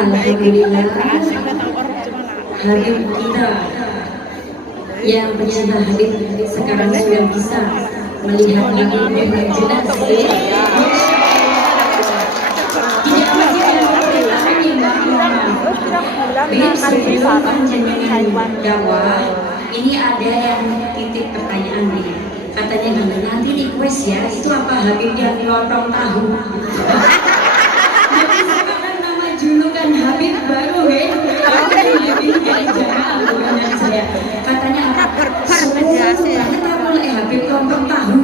Alhamdulillah, Habib kita yang pecinta Habib sekarang sudah bisa melihat Habib dengan jelas. Sebelum panjenengan dakwah, ini ada yang titip pertanyaan nih. Katanya nanti request ya, itu apa Habib yang lontong tahu? Jadi sekarang nama julukan Habib baru ya. Habib dari Jakarta bukan dari saya. Katanya apa? Kita boleh Habib lontong tahu.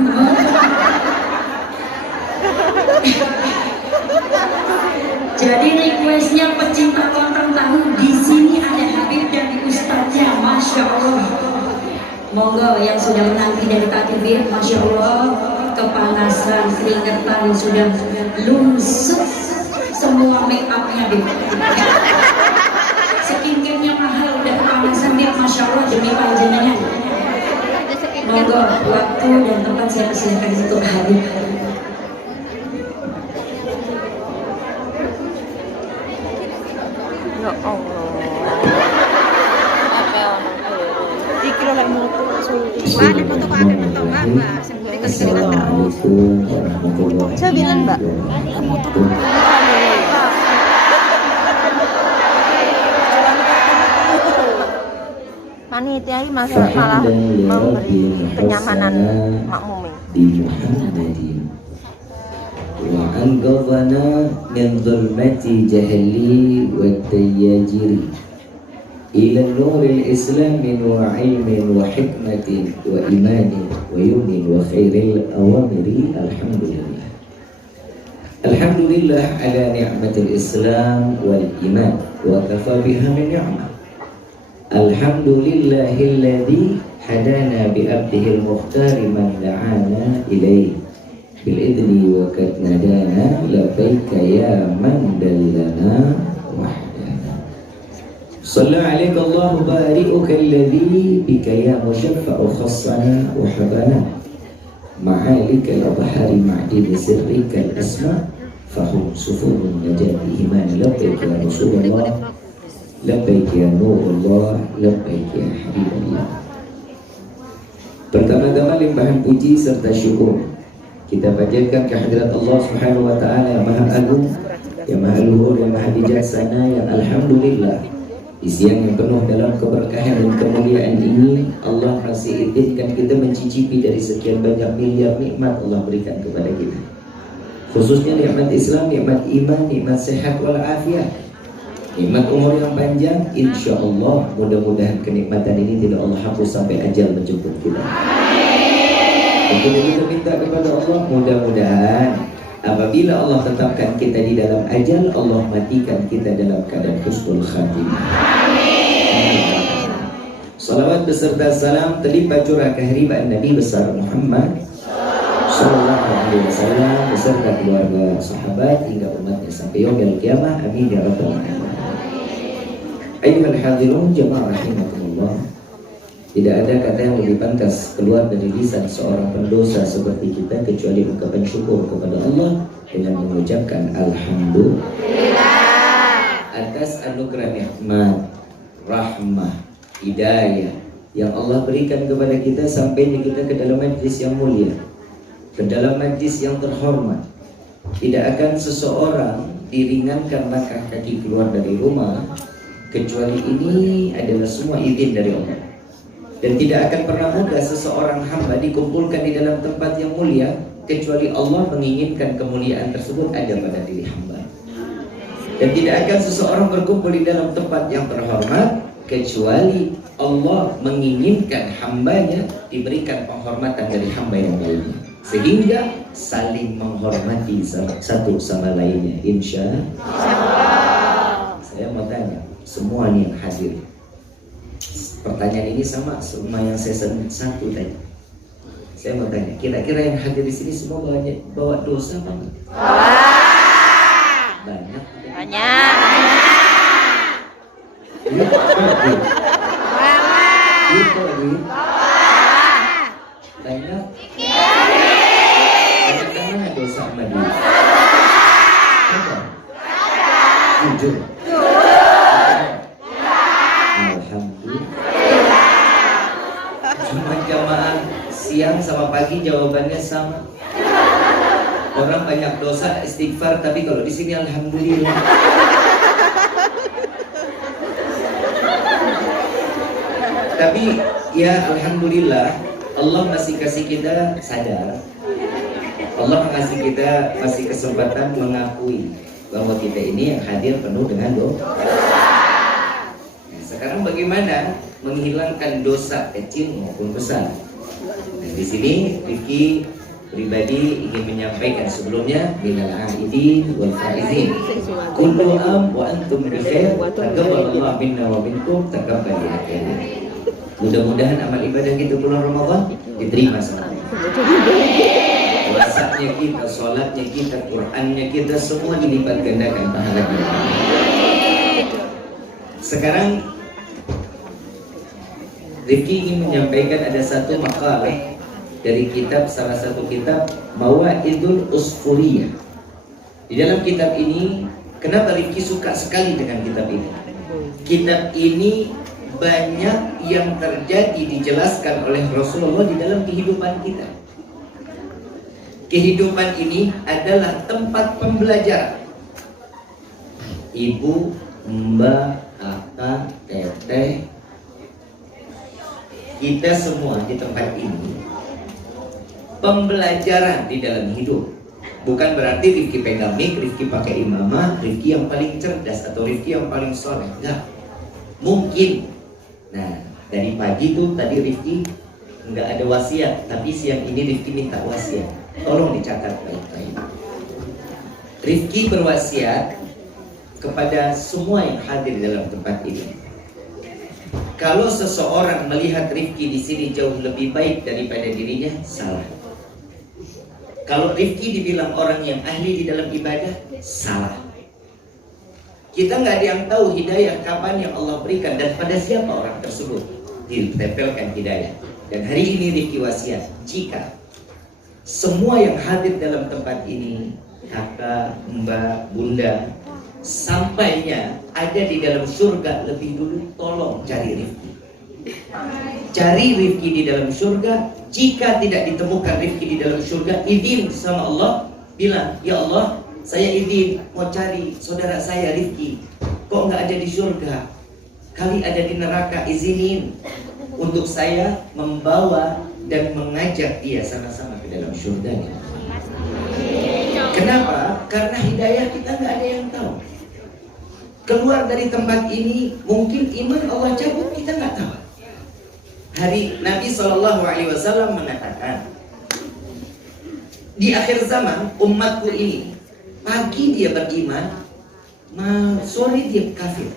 Jadi requestnya pecinta lontong tahu di sini ada Habib dan Ustadznya, masya Allah. Monggo yang sudah menanti dari takbir, masya Allah, kepanasan, keringetan sudah lumsuh semua make upnya Habib. Skincare-nya mahal udah kepanasan Habib, masya Allah demi panjenengan. Monggo waktu dan tempat saya persilakan untuk Habib. Ya Allah. Dikira lek moto suwi. Wah, nek moto kok akeh moto Mbak. Sing kali-kali terus. Saya bilang, Mbak. Moto. Panitia ini malah memberi kenyamanan makmum. وأنقذنا من ظلمة جهلي والتياجر إلى النور الإسلام وعلم وحكمة وإيمان ويمن وخير الأوامر. الحمد لله. الحمد لله على نعمة الإسلام والإيمان وكفى بها من نعمة. الحمد لله الذي هدانا بأبده المختار من دعانا إليه بالإذن وقد نادانا لبيك يا من دلنا وحدنا. صلى عليك الله بارئك الذي بك يا مشفع خصنا وحبنا معالك الأبحار معدن سرك الأسماء فهم سفر النجاة إيمان. لبيك يا رسول الله، لبيك يا نور الله، لبيك يا حبيب الله. Pertama-tama limpahan puji serta syukur kita panjatkan kehadirat Allah Subhanahu wa taala yang Maha Agung, yang Maha Luhur, yang Maha Bijaksana, yang alhamdulillah di siang yang penuh dalam keberkahan dan kemuliaan ini Allah masih izinkan kita mencicipi dari sekian banyak miliar nikmat Allah berikan kepada kita. Khususnya nikmat Islam, nikmat iman, nikmat sehat wal afiat, nikmat umur yang panjang. Insya Allah mudah-mudahan kenikmatan ini tidak Allah hapus sampai ajal menjemput kita. Untuk kita minta kepada Allah, mudah-mudahan apabila Allah tetapkan kita di dalam ajal, Allah matikan kita dalam keadaan husnul khatimah. Amin. Salawat beserta salam terlimpah curah kehadiran Nabi besar Muhammad Sallallahu Alaihi Wasallam beserta keluarga, sahabat hingga umatnya sampai yaumil qiyamah. Amin ya rabbal alamin. Ayyuhal hadirun jamaah rahimakumullah. Tidak ada kata yang lebih pantas keluar dari lisan seorang pendosa seperti kita kecuali ungkapan syukur kepada Allah dengan mengucapkan alhamdulillah atas anugerah nikmat, rahmah, hidayah yang Allah berikan kepada kita sampainya kita ke dalam majlis yang mulia, ke dalam majlis yang terhormat. Tidak akan seseorang diringankan langkah kaki keluar dari rumah kecuali ini adalah semua izin dari Allah. Dan tidak akan pernah mudah seseorang hamba dikumpulkan di dalam tempat yang mulia kecuali Allah menginginkan kemuliaan tersebut ada pada diri hamba. Dan tidak akan seseorang berkumpul di dalam tempat yang terhormat kecuali Allah menginginkan hambanya diberikan penghormatan dari hamba yang lainnya, sehingga saling menghormati satu sama lainnya. Insya Allah. Saya mau tanya semua nih yang hadir, pertanyaan ini sama yang saya sebut satu tadi. Saya mau tanya, kira-kira yang hadir di sini semua bawa dosa apa enggak? Banyak. Banyak. Banyak. Banyak mana dosa sama dia? Jujur. sama pagi jawabannya sama. Orang banyak dosa istighfar, tapi kalau di sini alhamdulillah. Tapi ya alhamdulillah Allah masih kasih kita sadar. Allah masih kesempatan mengakui bahwa kita ini yang hadir penuh dengan dosa. Nah, sekarang bagaimana menghilangkan dosa kecil maupun besar? Nah, di sini Rifki pribadi ingin menyampaikan sebelumnya minal aidin wal faizin kullu am wa antum bi khair taqabbalallahu minna wa minkum taqabbal ya Allah. Mudah-mudahan amal ibadah kita bulan Ramadan diterima sama Allah. Puasanya kita, sholatnya kita, Qur'annya kita, semua dilipat gandakan pahalanya. Sekarang Rifki ingin menyampaikan ada satu makalah dari kitab, salah satu kitab Mawaidul Usfuriyah. Di dalam kitab ini, kenapa Rifki suka sekali dengan kitab ini? Kitab ini banyak yang terjadi dijelaskan oleh Rasulullah di dalam kehidupan kita. Kehidupan ini adalah tempat pembelajaran. Ibu, mbak, kakak, teteh, kita semua di tempat ini pembelajaran di dalam hidup. Bukan berarti Rifki pegang mic, Rifki pakai imamah, Rifki yang paling cerdas atau Rifki yang paling soleh. Enggak, mungkin. Nah, dari pagi tuh tadi Rifki enggak ada wasiat, tapi siang ini Rifki minta wasiat. Tolong dicatat baik-baik. Rifki berwasiat kepada semua yang hadir dalam tempat ini. Kalau seseorang melihat Rifki di sini jauh lebih baik daripada dirinya, salah. Kalau Rifki dibilang orang yang ahli di dalam ibadah, salah. Kita nggak ada yang tahu hidayah kapan yang Allah berikan dan pada siapa orang tersebut ditempelkan hidayah. Dan hari ini Rifki wasiat, jika semua yang hadir dalam tempat ini, kakak, mbak, bunda, sampainya ada di dalam surga lebih dulu, tolong cari Rifki. Cari Rifki di dalam surga. Jika tidak ditemukan Rifki di dalam surga, izin sama Allah, bilang, ya Allah, saya izin mau cari saudara saya Rifki. Kok nggak ada di surga? Kali ada di neraka, izinin untuk saya membawa dan mengajak dia sama-sama ke dalam surga. Kenapa? Karena hidayah kita nggak ada yang tahu. Keluar dari tempat ini mungkin iman Allah cabut, kita nggak tahu. Hari Nabi SAW mengatakan, di akhir zaman umatku ini pagi dia beriman, sore dia kafir.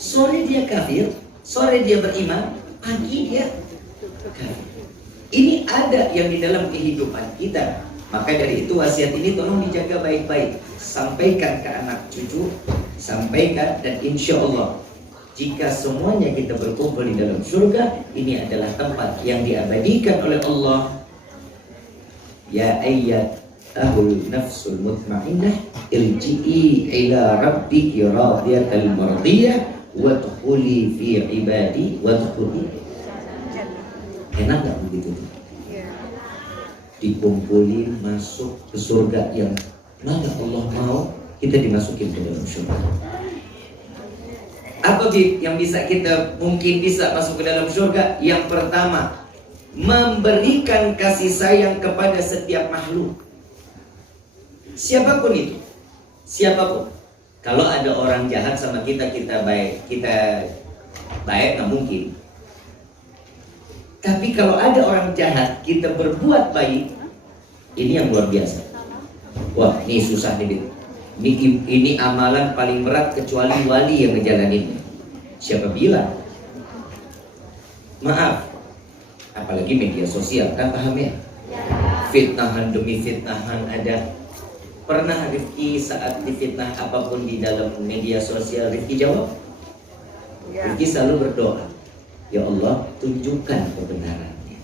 Sore dia kafir, sore dia beriman, pagi dia kafir. Ini ada yang di dalam kehidupan kita. Maka dari itu wasiat ini tolong dijaga baik-baik. Sampaikan ke anak cucu, sampaikan, dan insya Allah jika semuanya kita berkumpul di dalam surga, ini adalah tempat yang diabadikan oleh Allah. Ya ayyatuhal nafsul mutmainnah irji'i ila rabbiki radiyatan mardiyah wadkhuli fi ibadi wadkhuli. Enak gak begitu? Dikumpulin masuk ke surga yang mana Allah mau kita dimasukin ke dalam surga. Apa yang bisa kita mungkin bisa masuk ke dalam surga? Yang pertama, memberikan kasih sayang kepada setiap makhluk. Siapapun itu, siapapun. Kalau ada orang jahat sama kita, kita baik nggak mungkin. Tapi kalau ada orang jahat, kita berbuat baik, ini yang luar biasa. Wah, ini susah nih. Ini amalan paling berat kecuali wali yang ngejalanin. Siapa bilang? Maaf, apalagi media sosial, kan paham ya? Fitnahan demi fitnahan ada. Pernah Rifki saat difitnah apapun di dalam media sosial, Rifki jawab? Rifki selalu berdoa, ya Allah tunjukkan kebenarannya,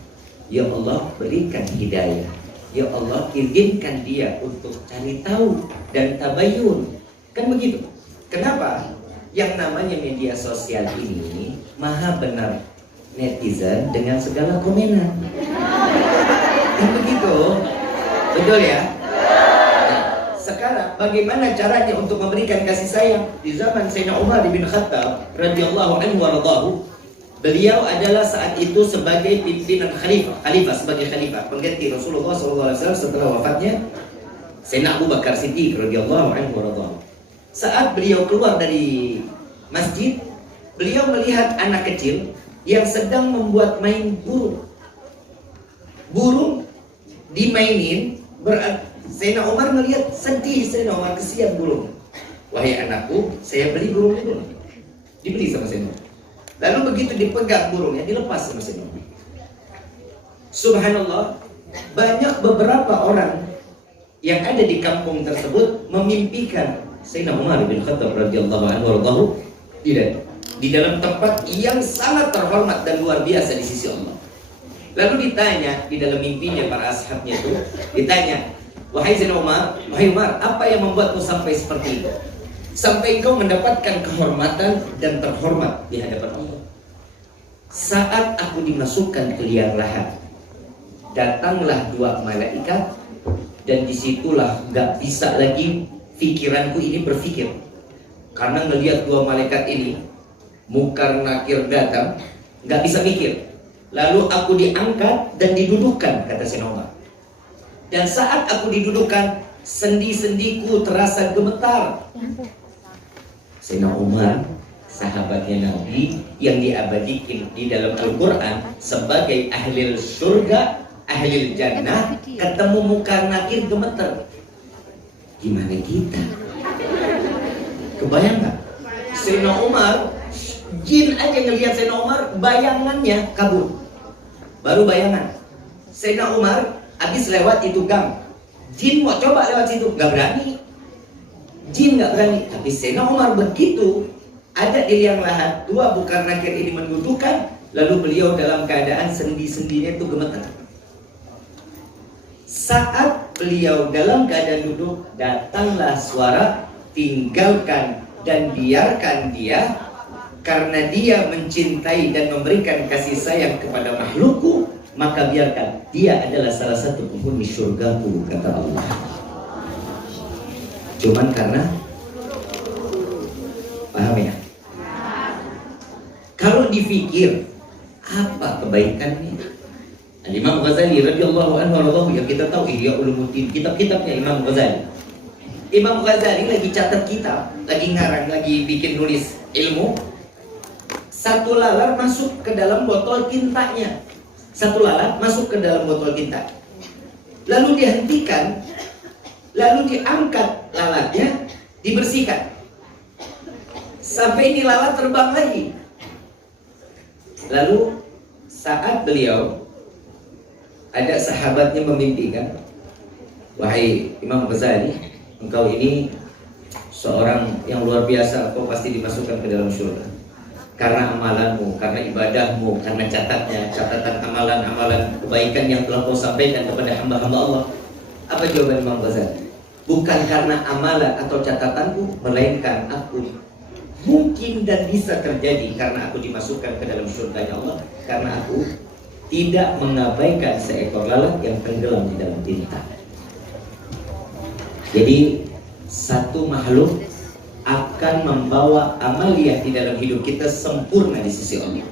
ya Allah berikan hidayah, ya Allah izinkan dia untuk cari tahu dan tabayun. Kan begitu. Kenapa? Yang namanya media sosial ini maha benar netizen dengan segala komenan. Betul ya? Nah, sekarang bagaimana caranya untuk memberikan kasih sayang? Di zaman Sayyidina Umar bin Khattab radhiyallahu anhu wa radhahu, beliau adalah saat itu sebagai pimpinan khalifah sebagai khalifah pengganti Rasulullah SAW setelah wafatnya Sayyidina Abu Bakar Siddiq radhiyallahu anhu wa radhahu. Saat beliau keluar dari masjid, beliau melihat anak kecil yang sedang membuat main burung. Burung dimainin, Sayyidina Umar melihat sedih. Sayyidina Umar, kesian burung. Wahai anakku, saya beli burung itu. Dibeli sama Sayyidina Umar. Lalu begitu dipegang burungnya, dilepas sama Sayyidina Umar. Subhanallah, banyak beberapa orang yang ada di kampung tersebut memimpikan Sayyidina Umar bin Khattab radhiyallahu anhu di dalam tempat yang sangat terhormat dan luar biasa di sisi Allah. Lalu ditanya di dalam mimpinya para ashabnya itu, ditanya, wahai Sayyidina Umar, wahai Umar, apa yang membuatmu sampai seperti itu? Sampai engkau mendapatkan kehormatan dan terhormat di hadapan Allah. Saat aku dimasukkan ke liang lahat, datanglah dua malaikat, dan disitulah gak bisa lagi pikiranku ini berpikir. Karena ngelihat dua malaikat ini, Munkar Nakir datang, gak bisa mikir. Lalu aku diangkat dan didudukkan, kata Sayyidina Umar. Dan saat aku didudukkan, sendi-sendiku terasa gemetar. Sayyidina Umar, sahabatnya Nabi yang diabadikan di dalam Al-Quran sebagai ahli surga, ahli jannah, ketemu Munkar Nakir gemetar. Gimana kita? Kebayang gak? Sayyidina Umar, jin aja ngelihat Sayyidina Umar, bayangannya kabur. Baru bayangan. Sayyidina Umar habis lewat itu gang, jin mau coba lewat situ, gak berani. Jin gak berani. Tapi Sayyidina Umar begitu ada di liang lahat, dua Munkar Nakir ini mendudukan, lalu beliau dalam keadaan sendi-sendinya itu gemetar. Saat beliau dalam keadaan duduk, datanglah suara, tinggalkan dan biarkan dia, karena dia mencintai dan memberikan kasih sayang kepada makhlukku, maka biarkan dia adalah salah satu penghuni surgaku, kata Allah. Cuman karena, paham ya? Kalau dipikir apa kebaikannya? Imam Ghazali radhiyallahu anhu yang kita tahu Ihya Ulumuddin, kitab-kitabnya Imam Ghazali. Imam Ghazali lagi catat kitab, lagi ngarang, lagi bikin nulis ilmu. Satu lalat masuk ke dalam botol tintanya. Satu lalat masuk ke dalam botol tinta. Lalu dihentikan, lalu diangkat lalatnya, dibersihkan. Sampai ini lalat terbang lagi. Lalu saat beliau, ada sahabatnya memimpikan, wahai Imam Ghazali, engkau ini seorang yang luar biasa, kau pasti dimasukkan ke dalam surga. Karena amalanmu, karena ibadahmu, karena catatan amalan-amalan kebaikan yang telah kau sampaikan kepada hamba-hamba Allah. Apa jawaban Imam Ghazali? Bukan karena amalan atau catatanku, melainkan aku mungkin dan bisa terjadi karena aku dimasukkan ke dalam surganya Allah, karena aku tidak mengabaikan seekor lalat yang tenggelam di dalam tinta. Jadi satu makhluk akan membawa amaliyah di dalam hidup kita sempurna di sisi Allah.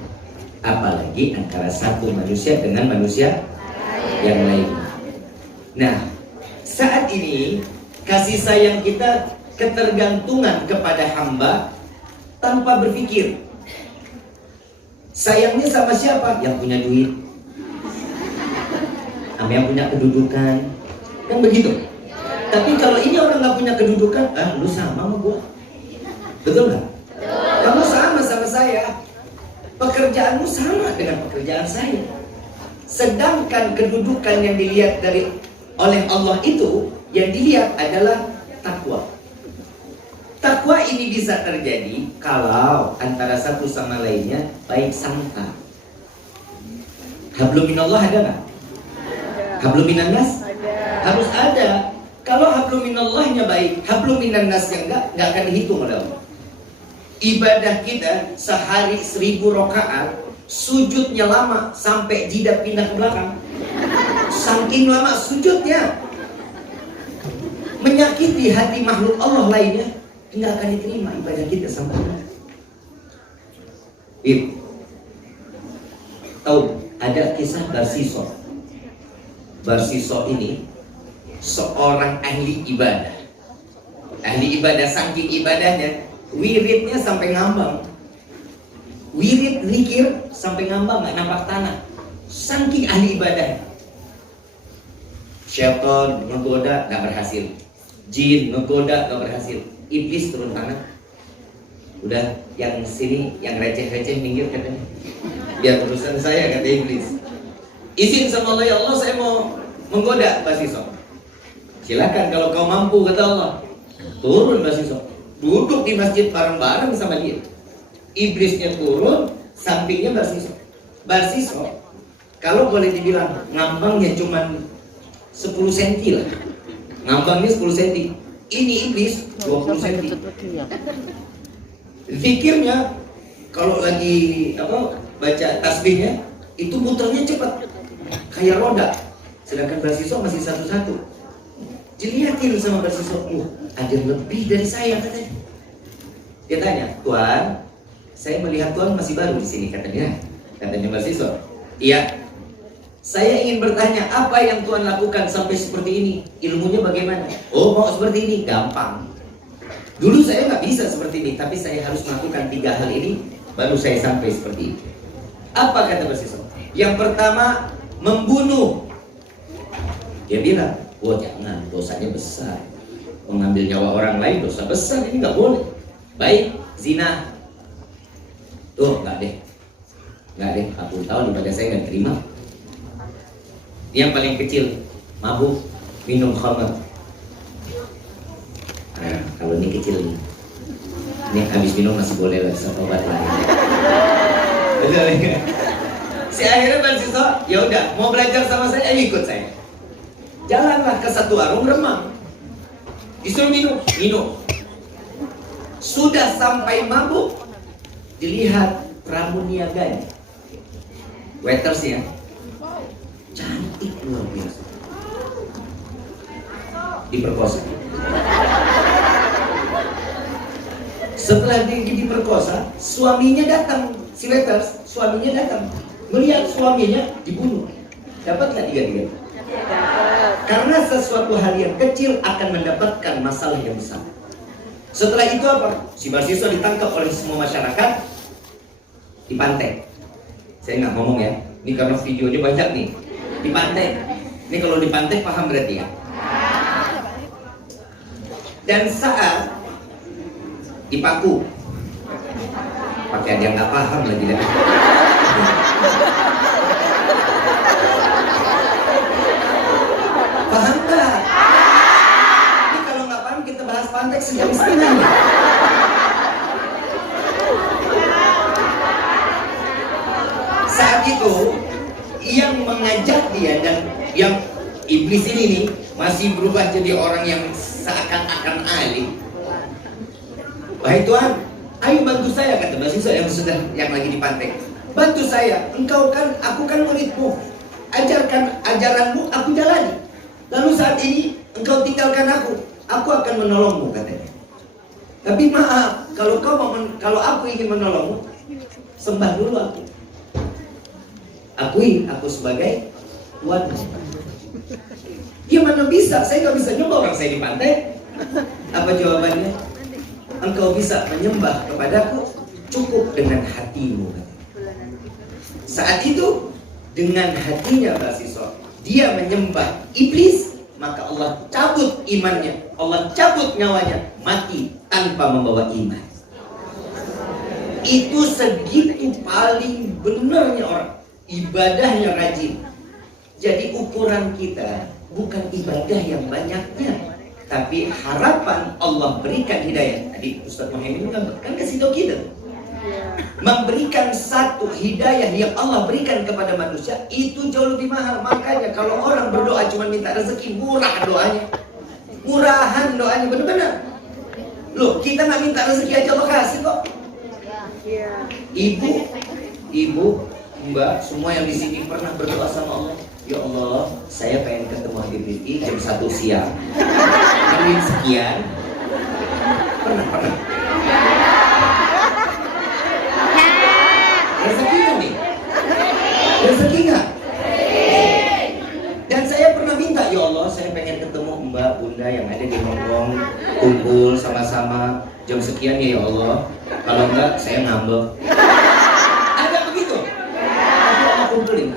Apalagi antara satu manusia dengan manusia yang lain. Nah, saat ini kasih sayang kita ketergantungan kepada hamba tanpa berpikir. Sayangnya sama siapa? Yang punya duit, sama yang punya kedudukan, kan begitu. Tapi kalau ini orang nggak punya kedudukan, lu sama sama gua. Betul nggak? Kamu sama saya. Pekerjaanmu sama dengan pekerjaan saya. Sedangkan kedudukan yang dilihat oleh Allah itu, yang dilihat adalah takwa. Takwa ini bisa terjadi kalau antara satu sama lainnya baik sangka. Hablum minallah ada nggak? Hablum minannas? Harus ada. Kalau hablum minallahnya baik, hablum minannasnya nggak akan dihitung oleh Allah. Ibadah kita sehari 1000 rakaat, sujudnya lama sampai jidat pindah ke belakang. Saking lama sujudnya. menyakiti hati makhluk Allah lainnya, tidak akan diterima ibadah kita sampai itu. Tahu ada kisah Barsiso. Barsiso ini seorang ahli ibadah. Ahli ibadah, saking ibadahnya, wiridnya sampai ngambang. Wirid zikir sampai ngambang, nggak nampak tanah. Saking ahli ibadah. Syaitan menggoda, nggak berhasil. Jin menggoda, nggak berhasil. Iblis turun tangan. Udah, yang sini, yang receh-receh minggir katanya. Biar urusan saya, kata iblis. Izin sama Allah, ya Allah, saya mau menggoda Barsiso. Silakan kalau kau mampu, kata Allah. Turun Barsiso, duduk di masjid bareng-bareng sama dia. Iblisnya turun, sampingnya Barsiso. Barsiso, kalau boleh dibilang ngambangnya cuman 10 cm lah. Ngambangnya 10 cm. Ini iblis 20 cm. Zikirnya kalau lagi baca tasbihnya itu muternya cepat kayak roda. Sedangkan Barsiso masih satu-satu. Dilihatin sama Barsiso, ada lebih dari saya katanya. Dia tanya, Tuhan, saya melihat Tuhan masih baru di sini katanya. Katanya Barsiso, iya. Saya ingin bertanya, apa yang Tuhan lakukan sampai seperti ini? Ilmunya bagaimana? Oh, mau seperti ini? Gampang. Dulu saya nggak bisa seperti ini, tapi saya harus melakukan 3 hal ini, baru saya sampai seperti ini. Apa kata Barsiso? Yang pertama, membunuh. Dia bilang, oh jangan, dosanya besar. Mengambil nyawa orang lain dosa besar, ini nggak boleh. Baik, zina. Tuh, nggak deh. Aku tahu ibadah saya nggak terima. Yang paling kecil, mabuk, minum khamr. Nah, kalau ini kecil nih. Ini habis minum masih boleh lah, obat lagi. Betul ya? Si akhirnya Barsiso, ya udah, mau belajar sama saya, ikut saya. Jalanlah ke satu warung remang. Disuruh minum. Sudah sampai mabuk, dilihat pramuniaganya, waitersnya, cantik luar biasa. Diperkosa. Setelah diperkosa, suaminya datang, si waiters, suaminya datang, melihat suaminya dibunuh. Dapatlah 3-3. Karena sesuatu hal yang kecil akan mendapatkan masalah yang besar. Setelah itu apa? Si Barsiso ditangkap oleh semua masyarakat, dipantai. Saya nggak ngomong ya, ini karena videonya banyak nih. Dipantai. Ini kalau dipantai paham berarti ya. Dan saat dipaku, pakai dia nggak paham lagi deh. Paham nggak? Ini kalau nggak paham kita bahas pantai sejam setengah. Saat itu yang mengajak dia dan yang iblis ini nih masih berubah jadi orang yang seakan-akan alim. Baik Tuhan, ayo bantu saya, kata Barsiso yang lagi di pantai. Bantu saya, aku kan muridmu. Ajarkan ajaranmu, aku jalani. Lalu saat ini engkau tinggalkan aku akan menolongmu, katanya. Tapi maaf, kalau aku ingin menolongmu, sembah dulu aku. Akui aku sebagai Tuhan. Ya mana bisa, saya nggak bisa nyembah orang saya di pantai. Apa jawabannya? Engkau bisa menyembah kepadaku cukup dengan hatimu. Saat itu dengan hatinya Barsiso, dia menyembah iblis, maka Allah cabut imannya, Allah cabut nyawanya, mati tanpa membawa iman. Itu segitu paling benarnya orang, ibadahnya rajin. Jadi ukuran kita bukan ibadah yang banyaknya, tapi harapan Allah berikan hidayah. Tadi Ustaz Muhammad kan kasih tahu kita, memberikan satu hidayah yang Allah berikan kepada manusia itu jauh lebih mahal. Makanya kalau orang berdoa cuma minta rezeki, murah doanya, murahan doanya, benar-benar. Loh, kita nggak minta rezeki aja Allah kasih kok. Ibu, Mbak, semua yang di sini pernah berdoa sama Allah, ya Allah, saya pengen ketemu Habib Rizky jam 1 siang. Karena duit sekian. Pernah. Rezeki nggak nih? Rezeki nggak? Dan saya pernah minta, ya Allah, saya pengen ketemu mbak, bunda yang ada di Hongkong, kumpul sama-sama jam sekian ya Allah. Kalau enggak, saya ngambek. Ada begitu? Tapi Allah kumpulin.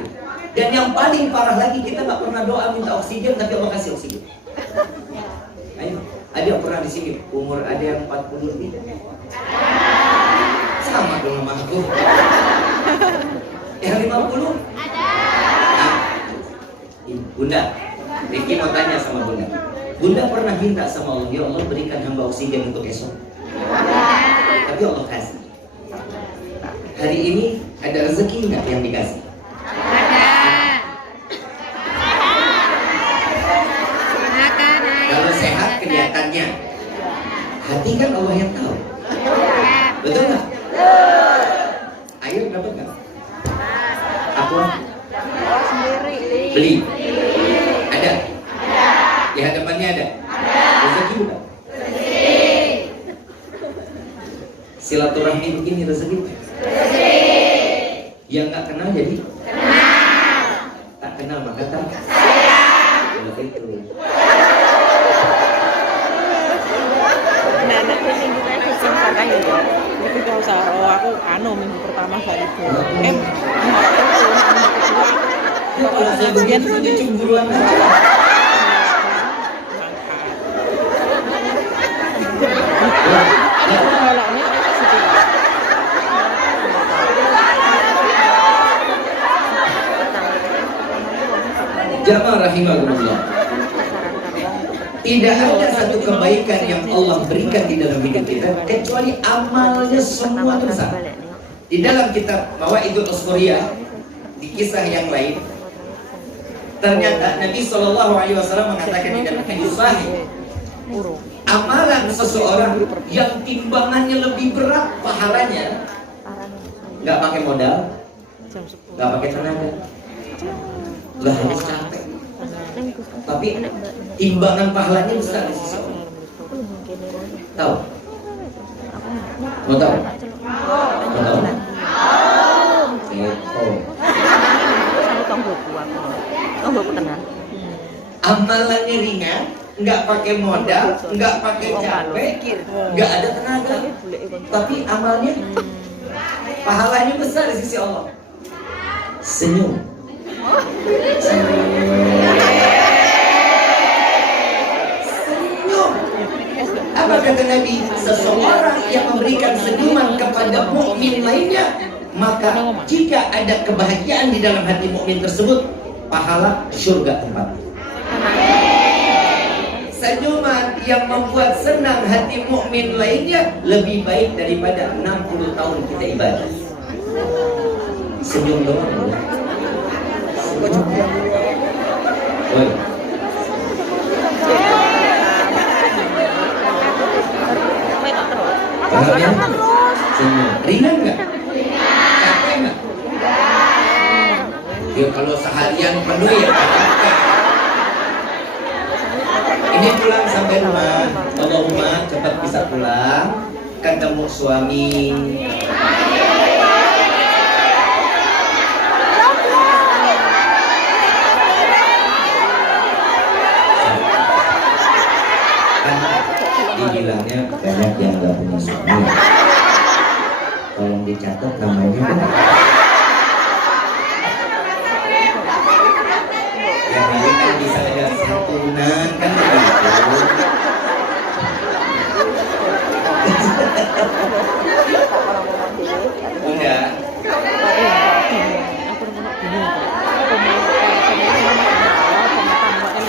Dan yang paling parah lagi, kita nggak pernah doa minta oksigen, tapi Allah kasih oksigen. Ayo, ada yang pernah di sini umur ada yang 40 lebih? Sama dong sama aku. Yang 50? Bunda, Riki mau tanya sama Bunda. Bunda pernah minta sama Allah, ya Allah berikan hamba oksigen untuk esok. Tapi Allah kasih. Hari ini ada rezeki nggak yang dikasih? Kalau sehat kelihatannya. Hati kan Allah yang tahu. Betul nggak? Ayo dapat nggak? Aku beli. Ada? Di hadapannya ada? Rezeki bukan? Silaturahmi begini rezeki bukan? Yang nggak kenal jadi? Tak kenal maka tak? Begitu. Tapi kalau aku minggu pertama gak libur. Kalau saya begitu dia cemburuan aja. Jamaah rahimahullah. Tidak ada satu kebaikan yang Allah berikan di dalam hidup kita kecuali amalnya semua besar. Di dalam kitab Mawaidul Usfuriyah, di kisah yang lain, ternyata Nabi SAW mengatakan di dalam hadis sahih, amalan seseorang yang timbangannya lebih berat pahalanya, nggak pakai modal, nggak pakai tenaga, nggak harus capek, tapi timbangan pahalanya besar di sisi Allah. Tahu? Mau tahu? Mau tahu? Amalannya ringan, nggak pakai modal, nggak pakai capek, nggak ada tenaga, tapi amalnya, pahalanya besar di sisi Allah. Senyum. Senyum. Apa kata Nabi? Seseorang yang memberikan senyuman kepada mukmin lainnya, maka jika ada kebahagiaan di dalam hati mukmin tersebut, pahala surga tempatnya. Senyuman yang membuat senang hati mukmin lainnya lebih baik daripada 60 tahun kita ibadah. Senyum doang. Oi. Paham ya? Senyum. Ringan nggak? Capek nggak? Ya kalau seharian penuh ya capek. Ini pulang sampai rumah, Allahumma cepat bisa pulang, ketemu suami. Kan dibilangnya banyak yang gak punya suami. Tolong dicatat namanya. Yang lain kan bisa ada santunan kan begitu. Udah.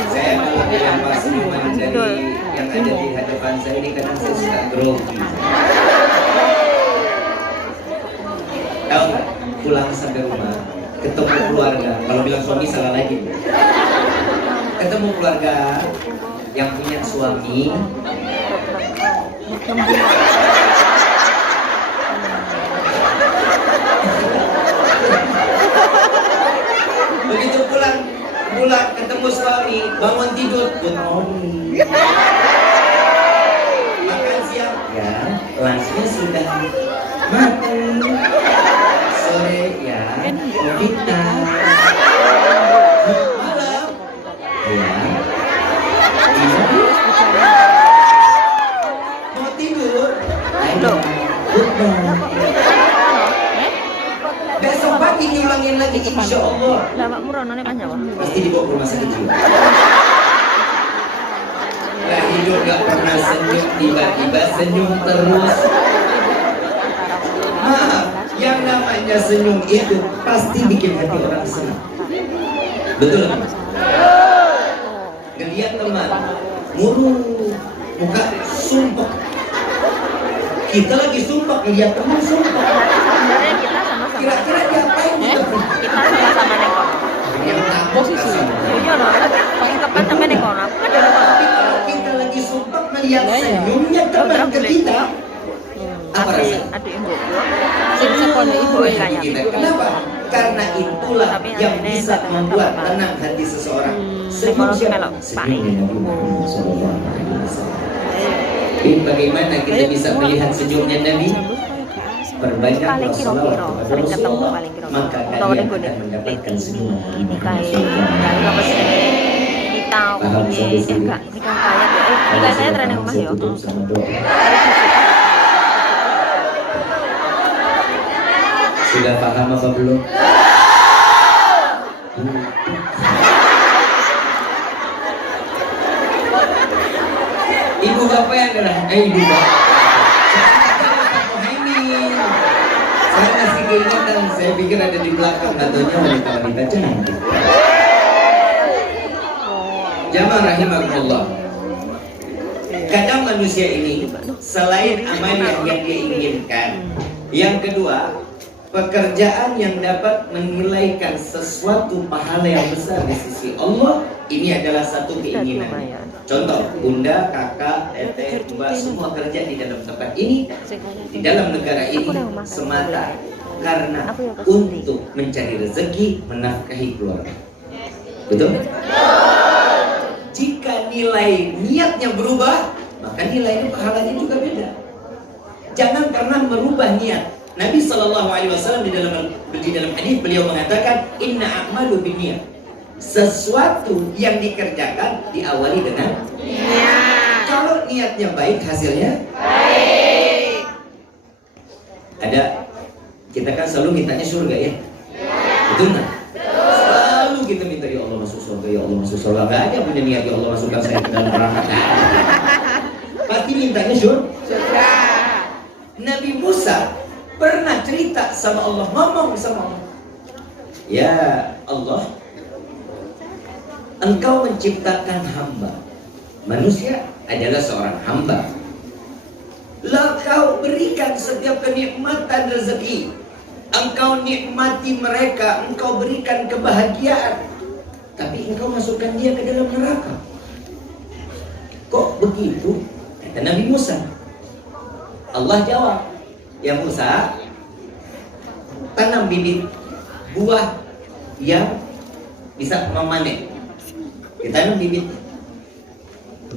Saya kalau dilempar senyuman dari yang ada di hadapan saya ini kadang saya suka grogi. Tahu nggak? Pulang sampai rumah ketemu keluarga, kalau bilang suami salah lagi. Ketemu keluarga yang punya suami, begitu pulang ketemu suami, bangun tidur, good morning. ya, langsnya sudah mati. Sore ya, kita malam ya. Mau tidur? Ayo, udah. Besok pagi diulangin lagi, insya Allah. Lah Pak Murono kan Jawa. Pasti dibawa ke rumah sakit jiwa. Nah, hidup gak pernah senyum, tiba-tiba senyum terus. Maaf, yang namanya senyum itu pasti bikin hati orang senang. Betul kan? Ngeliat teman murung, muka sumpah. Kita lagi sumpah, ngeliat teman sumpah. Sebenarnya kita sama-sama. Kira-kira diapain kita? Kita sama-sama nengok. Yang takut rasanya. Iya loh, paling kapan sampai nengok aku kan dari kono. Tapi kalau kita lagi sumpah melihat senyumnya teman ke kita, apa rasanya? Adik ibu. Sing sekolah ibu kayak. Kenapa? Karena itulah yang bisa membuat tenang hati seseorang. Senyum siapa? Senyumnya Nabi Muhammad SAW. Bagaimana kita bisa melihat senyumnya Nabi? Perbanyaklah salawat kepada Rasulullah, maka kalian akan mendapatkan senyuman Nabi Muhammad SAW. Paham sampai sini? Nikah saya tren rumah ya. Tutup sama doa. Sudah paham apa belum? Ibu bapak yang kena, ibu bapak. Saya masih keingetan, saya pikir ada di belakang, katanya wanita-wanita cantik. Jamaah rahimakumullah. Kadang manusia ini selain amal yang dia inginkan, yang kedua, pekerjaan yang dapat menilaikan sesuatu pahala yang besar di sisi Allah, ini adalah satu keinginan. Contoh, bunda, kakak, teteh, mbak, semua kerja di dalam tempat ini, di dalam negara ini semata karena untuk mencari rezeki, menafkahi keluarga. Betul? Jika nilai niatnya berubah, maka nilai pahalanya juga beda. Jangan pernah merubah niat. Nabi SAW di dalam hadis beliau mengatakan, Inna a'malu binniyat. Sesuatu yang dikerjakan diawali dengan niat. Kalau niatnya baik, hasilnya baik. Ada, kita kan selalu mintanya surga ya. Betul nggak? Selalu kita minta ya Allah masuk surga, ya Allah masuk surga. Gak ada punya niat ya Allah masukkan saya ke dalam neraka. Pasti mintanya surga. Nabi Musa pernah cerita sama Allah, ngomong sama Allah, ya Allah, Engkau menciptakan hamba. Manusia adalah seorang hamba. Lalu Kau berikan setiap kenikmatan rezeki. Engkau nikmati mereka, Engkau berikan kebahagiaan. Tapi Engkau masukkan dia ke dalam neraka. Kok begitu? Kata Nabi Musa. Allah jawab, ya Musa, tanam bibit buah yang bisa memanen. Ditanam bibit.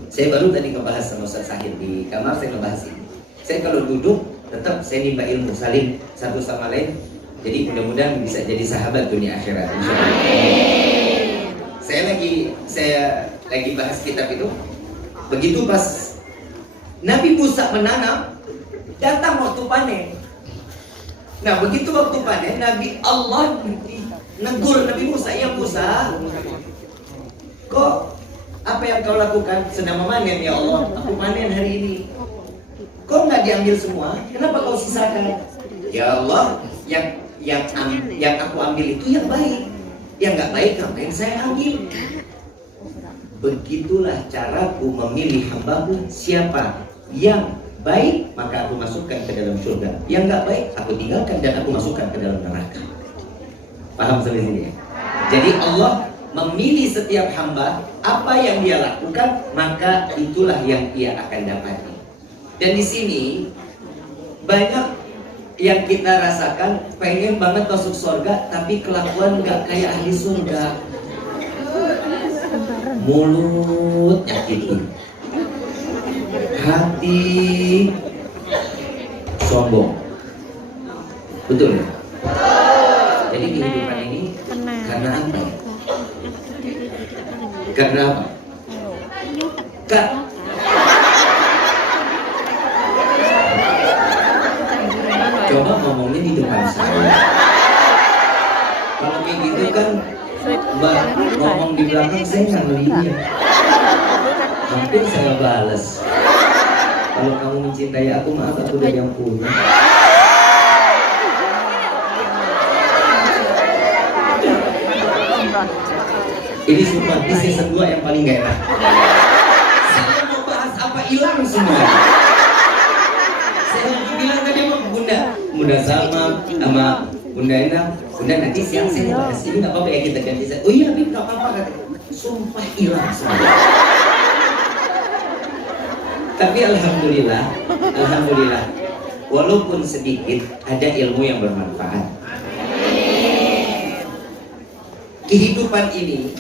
Saya baru tadi ngebahas sama Ustaz Sahid di kamar, saya ngebahas ini. Saya kalau duduk tetap saya nimba ilmu, saling satu sama lain. Jadi mudah-mudahan bisa jadi sahabat dunia akhirat. Saya lagi bahas kitab itu. Begitu pas Nabi Musa menanam, datang waktu panen. Nah begitu waktu panen, Nabi Allah negur Nabi Musa, ya Musa, kok apa yang kau lakukan? Sedang memanen ya Allah, aku panen hari ini. Kok nggak diambil semua? Kenapa kau sisakan? Ya Allah, yang aku ambil itu yang baik. Yang nggak baik ngapain saya ambil? Begitulah caraku memilih hambaku. Siapa yang baik maka aku masukkan ke dalam surga. Yang nggak baik aku tinggalkan dan aku masukkan ke dalam neraka. Paham sampai sini ya? Jadi Allah memilih setiap hamba, apa yang dia lakukan maka itulah yang ia akan dapati. Dan di sini banyak yang kita rasakan, pengen banget masuk surga tapi kelakuan nggak kayak ahli surga. Mulut nyakitin, hati Betul ya? Jadi kehidupan ini karena apa? Karena apa? Kak, coba ngomongnya di depan saya. Kalau kayak gitu kan Mbak ngomong di belakang saya nggak ngelihat. Hampir saya balas. Kalau kamu mencintai aku, maaf aku udah yang punya. Ini semua di season 2 yang paling gak enak. Saya mau bahas apa hilang semua. Saya bilang tadi sama Bunda Salma sama Bunda Ena, Bunda nanti siang saya bahas ini nggak apa-apa ya kita ganti. Oh iya, tapi nggak apa-apa katanya. Sumpah hilang semua. Tapi alhamdulillah, walaupun sedikit ada ilmu yang bermanfaat. Kehidupan ini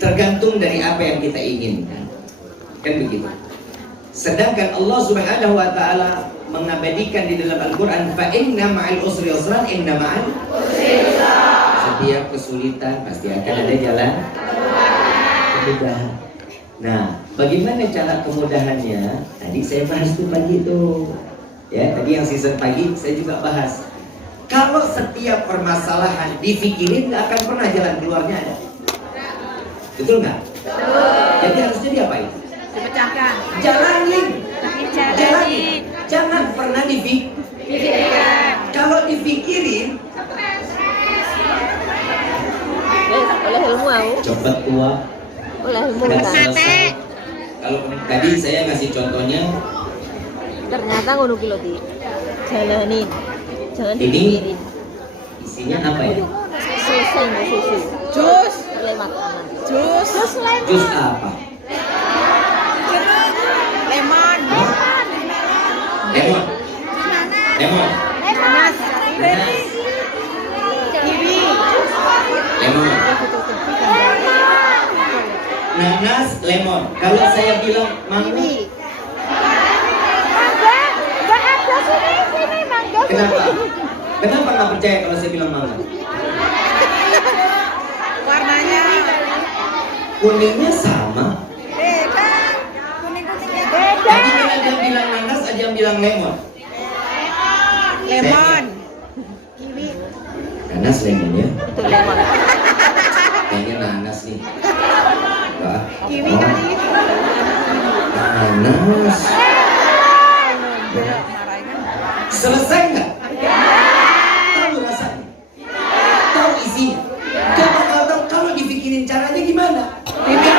tergantung dari apa yang kita inginkan, kan begitu. Sedangkan Allah Subhanahu wa taala mengabadikan di dalam Al-Qur'an, fa inna ma'al usri yusran, inna ma'al usri yusran. Setiap kesulitan pasti akan ada jalan kemudahan. Nah, bagaimana cara kemudahannya? Tadi saya bahas tuh pagi tuh. Ya, tadi yang season pagi saya juga bahas. Kalau setiap permasalahan dipikirin, nggak akan pernah jalan keluarnya ada. Betul nggak? Jadi harusnya diapain? Dipecahkan. Jalanin. Jangan pernah dipikirin. Kalau dipikirin, Oleh ilmu aku. cepat tua. Oleh ilmu Nggak kan. selesai. Kalau tadi saya ngasih contohnya, Ternyata ngono ki lho, Di. Jalanin. Jangan ini dipikirin. isinya apa ya? Selesai nggak susu. Jus. Lewat kanan. Jus lemon. Jus apa? Lemon. Lemon. Lemon. Nanas. Nanas. Kiwi. Lemon. Nanas, lemon. Kalau saya bilang mangga, kenapa? Kenapa nggak percaya kalau saya bilang mangga? Warnanya Kuningnya sama. beda. Kuning-kuningnya Tadi kan ada yang bilang nanas, ada yang bilang lemon. Lemon. Kiwi. Nanas, lemon ya. Itu lemon. Kayaknya nanas nih. Wah. Kiwi Oh, kali. nanas. Selesai nggak? Tahu rasanya? Tahu isinya? Coba kalau dipikirin caranya gimana? Dipikirin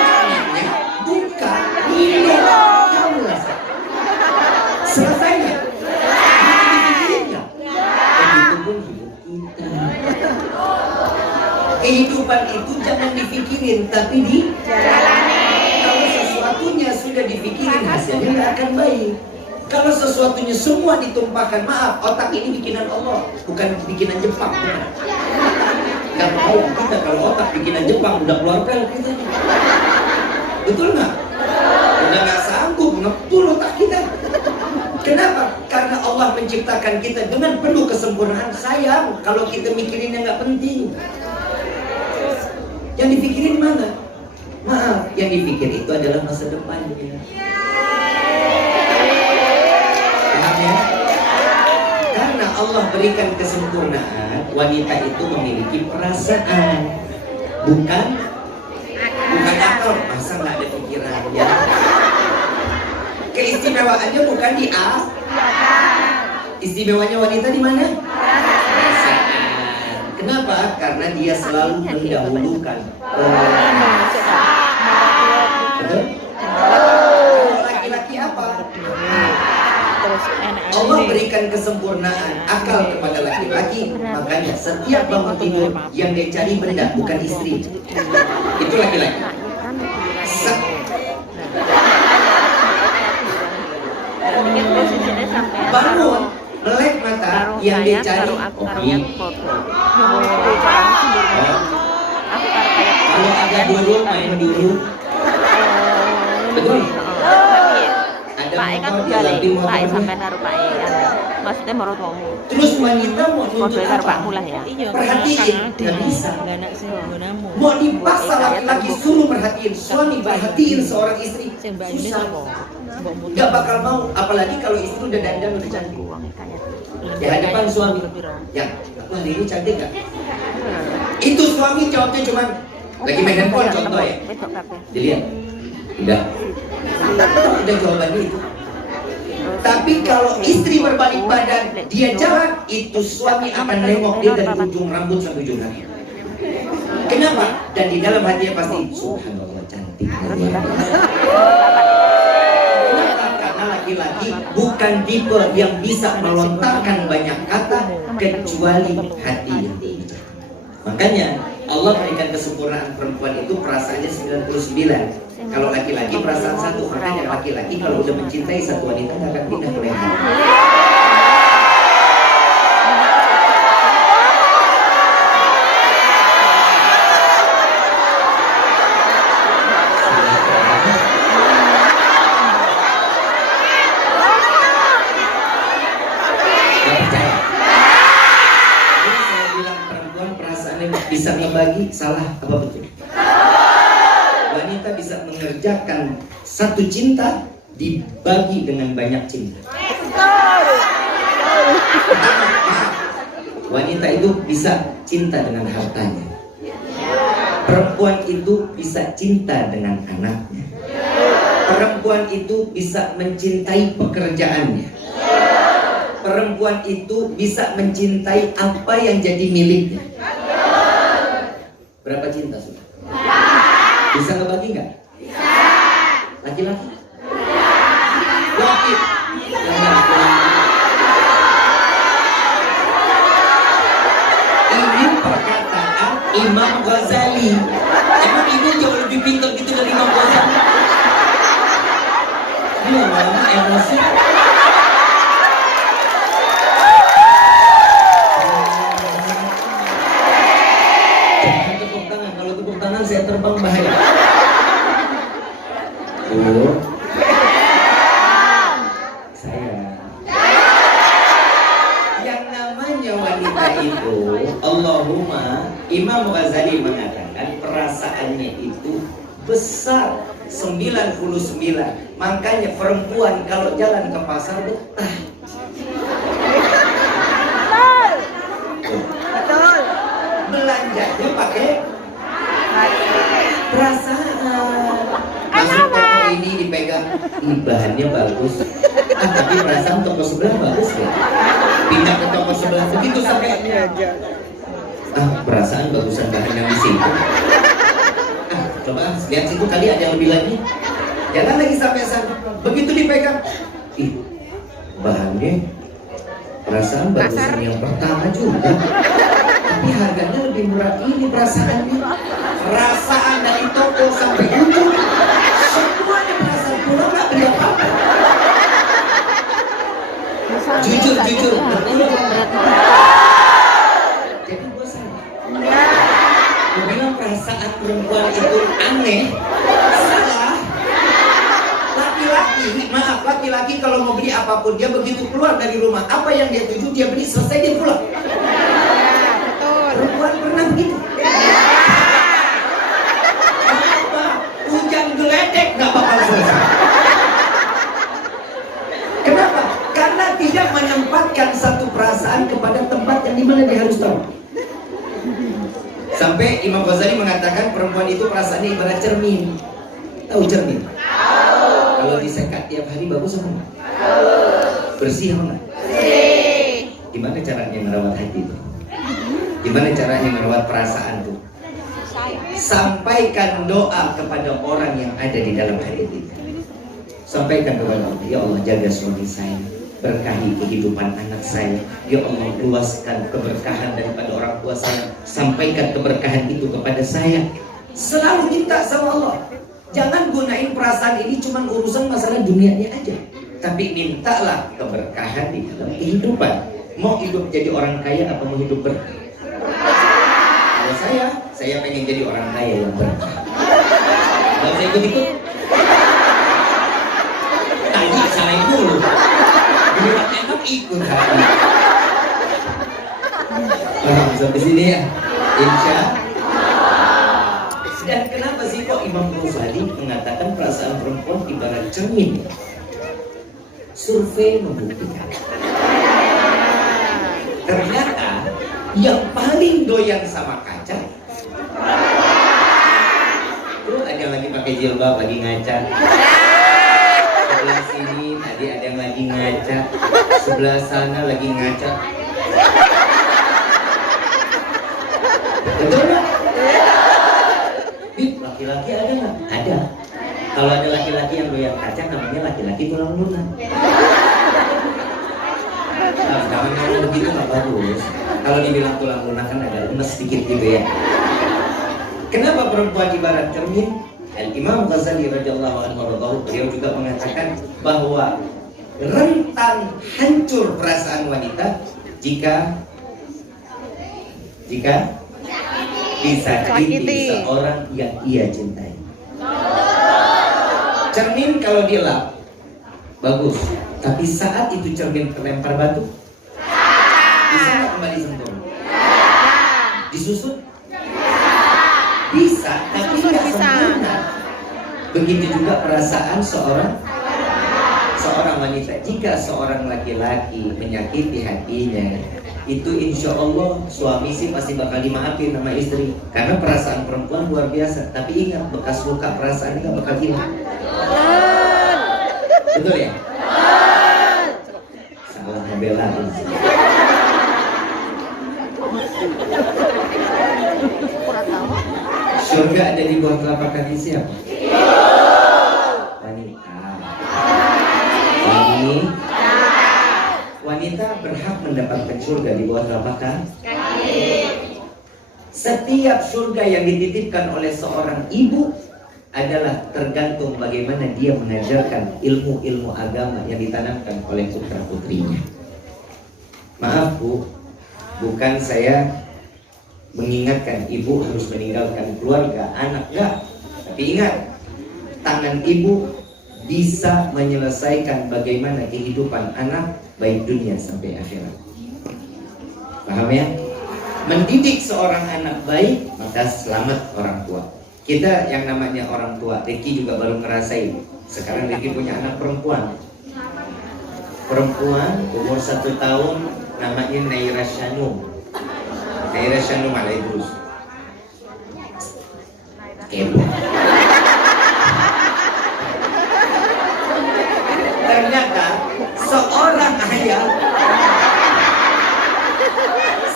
caranya, bukan minum. Kamu rasa? Selesai nggak? Dipikirin nggak? Begitu pun hidup kita. Kehidupan itu jangan dipikirin, tapi dijalani. Kalau sesuatunya sudah dipikirin, hasilnya nggak akan baik. Kalau sesuatunya semua ditumpahkan, maaf, otak ini bikinan Allah, bukan bikinan Jepang. Gak tahu kita kalau otak bikinan Jepang udah keluar pel kita. Betul nggak? Udah nggak sanggup ngepul otak kita. Kenapa? Karena Allah menciptakan kita dengan penuh kesempurnaan. Sayang kalau kita mikirin yang nggak penting. Yang dipikirin mana? Maaf, yang dipikir itu adalah masa depannya. Ya? Karena Allah berikan kesempurnaan, wanita itu memiliki perasaan, bukan akal. Masa nggak ada pikirannya? Keistimewaannya bukan di A. Istimewanya wanita di mana? Perasaan. Kenapa? Karena dia selalu mendahulukan. Betul? Kalau laki-laki apa? Allah berikan kesempurnaan akal kepada laki-laki, makanya setiap bangun tidur yang dia cari benda bukan istri, itu laki-laki. Bangun melek mata yang dia cari kopi. Kalau ada dulu main dulu, betul. Ada motor dia lagi motornya. sampai naruh Pak Maksudnya mertuamu. Terus wanita mau Kode nuntut karo apa? pakmu lah ya. Perhatiin, nggak bisa. anak sing nggonamu. Mau dipaksa laki-laki suruh perhatiin, suami perhatiin seorang istri, Sing mbayune susah. sapa? Mbok mutu. Nggak bakal mau, apalagi kalau istri udah dandan udah cantik. Uangnya kayak Di hadapan suami, ya, aku hari ini cantik nggak? Itu suami jawabnya cuman lagi main handphone contoh ya. Besok kabeh. Dilihat, udah jawabannya itu. Tapi kalau istri berbalik badan, dia jalan, itu suami akan nengok dia dari ujung rambut sampai ujung kaki. Kenapa? Dan di dalam hatinya pasti, subhanallah cantik. Kenapa? Karena laki-laki bukan tipe yang bisa melontarkan banyak kata kecuali hati yang diincar. Makanya Allah berikan kesempurnaan perempuan itu perasaannya 99. Kalau laki-laki perasaan satu, makanya laki-laki kalau udah mencintai satu wanita nggak akan pindah ke lain. Nggak percaya? Jadi saya bilang perempuan perasaannya bisa membagi, salah apa betul? Wanita bisa mengerjakan satu cinta dibagi dengan banyak cinta. Wanita itu bisa cinta dengan hartanya. Perempuan itu bisa cinta dengan anaknya. Perempuan itu bisa mencintai pekerjaannya. Perempuan itu bisa mencintai apa yang jadi miliknya. Berapa cinta sudah? Bisa ngebagi nggak? Bisa. Laki-laki? Laki. Ini perkataan Imam Ghazali. Emang ibu jauh lebih pintar gitu dari Imam Ghazali? Dia malah emosi. Jangan tepuk tangan. Kalau tepuk tangan saya terbang bahaya. Saya. Yang namanya wanita itu, Allahumma, Imam Ghazali mengatakan perasaannya itu besar 99. Makanya perempuan kalau jalan ke pasar betah. Betul. Belanjanya pakai perasaan. Masuk toko ini dipegang, bahannya bagus. Tapi perasaan toko sebelah bagus ya. Pindah ke toko sebelah begitu sampai perasaan bagusan bahan yang di situ. Coba lihat situ kali ada yang lebih lagi. Jangan lagi sampai sana. Begitu dipegang, bahannya perasaan bagusan yang pertama juga. Tapi harganya lebih murah ini perasaannya. Perasaan dari toko sampai ujung semuanya perasaan pulang nggak beli apa-apa. Jujur. Jadi gue salah. Gue bilang perasaan perempuan itu aneh. Salah. Laki-laki kalau mau beli apapun dia begitu keluar dari rumah, apa yang dia tuju dia beli, selesai dia pulang. Perempuan pernah begitu? Kenapa? Hujan geledek nggak bakal selesai. Kenapa? Karena tidak menempatkan satu perasaan kepada tempat yang dimana dia harus tahu. Sampai Imam Ghazali mengatakan perempuan itu perasaannya ibarat cermin. Tahu cermin? Kalau disekat tiap hari bagus apa enggak? Bersih apa enggak? Bersih. Gimana caranya merawat hati itu? Gimana caranya merawat perasaan itu? Sampaikan doa kepada orang yang ada di dalam hati kita. Sampaikan kepada Allah, ya Allah jaga suami saya, berkahi kehidupan anak saya, ya Allah luaskan keberkahan daripada orang tua saya, sampaikan keberkahan itu kepada saya. Selalu minta sama Allah. Jangan gunain perasaan ini cuma urusan masalah dunianya aja, tapi mintalah keberkahan di dalam kehidupan. Mau hidup jadi orang kaya apa mau hidup berkah? Kalau saya pengen jadi orang kaya yang berkah. Kalau saya ikut-ikut, tanya salah dulu. Bilang enak ikut hati. Paham sampai sini ya? Insya. Dan kenapa sih kok Imam Ghazali mengatakan perasaan perempuan ibarat cermin? Survei membuktikan. Ternyata yang paling doyan sama kaca. Tuh ada yang lagi pakai jilbab lagi ngaca. Sebelah sini tadi ada yang lagi ngaca. Sebelah sana lagi ngaca. Betul nggak? Laki-laki ada nggak? Ada. Kalau ada laki-laki yang doyan kaca, namanya laki-laki tulang lunak. Nah, jangan ngomong begitu nggak bagus. Kalau dibilang tulang lunak kan agak lemes sedikit gitu ya. Kenapa perempuan ibarat cermin? Al-Imam Ghazali radhiyallahu anhu beliau juga mengatakan bahwa rentan hancur perasaan wanita jika disakiti seorang yang ia cintai. Cermin kalau dilap bagus, tapi saat itu cermin terlempar batu, bisa nggak kembali sempurna? Disusut? Bisa, tapi nggak sempurna. Begitu juga perasaan seorang wanita. Jika seorang laki-laki menyakiti hatinya, itu insya Allah suami sih pasti bakal dimaafin sama istri, karena perasaan perempuan luar biasa. Tapi ingat, bekas luka perasaan nggak bakal hilang. Betul ya? Salah ngebela. Surga ada di bawah telapak kaki siapa? Wanita berhak mendapatkan surga di bawah telapak kaki. Setiap surga yang dititipkan oleh seorang ibu adalah tergantung bagaimana dia mengajarkan ilmu-ilmu agama yang ditanamkan oleh putra-putrinya. Maaf Bu, bukan saya mengingatkan ibu harus meninggalkan keluarga, anak, enggak. Tapi ingat, tangan ibu bisa menyelesaikan bagaimana kehidupan anak baik dunia sampai akhirat. Paham ya? Mendidik seorang anak baik, maka selamat orang tua. Kita yang namanya orang tua, Ricky juga baru ngerasain. Sekarang Ricky punya anak perempuan. Perempuan umur 1 tahun, namanya Naira Shanum. Naira Shanum Alaidrus. Ternyata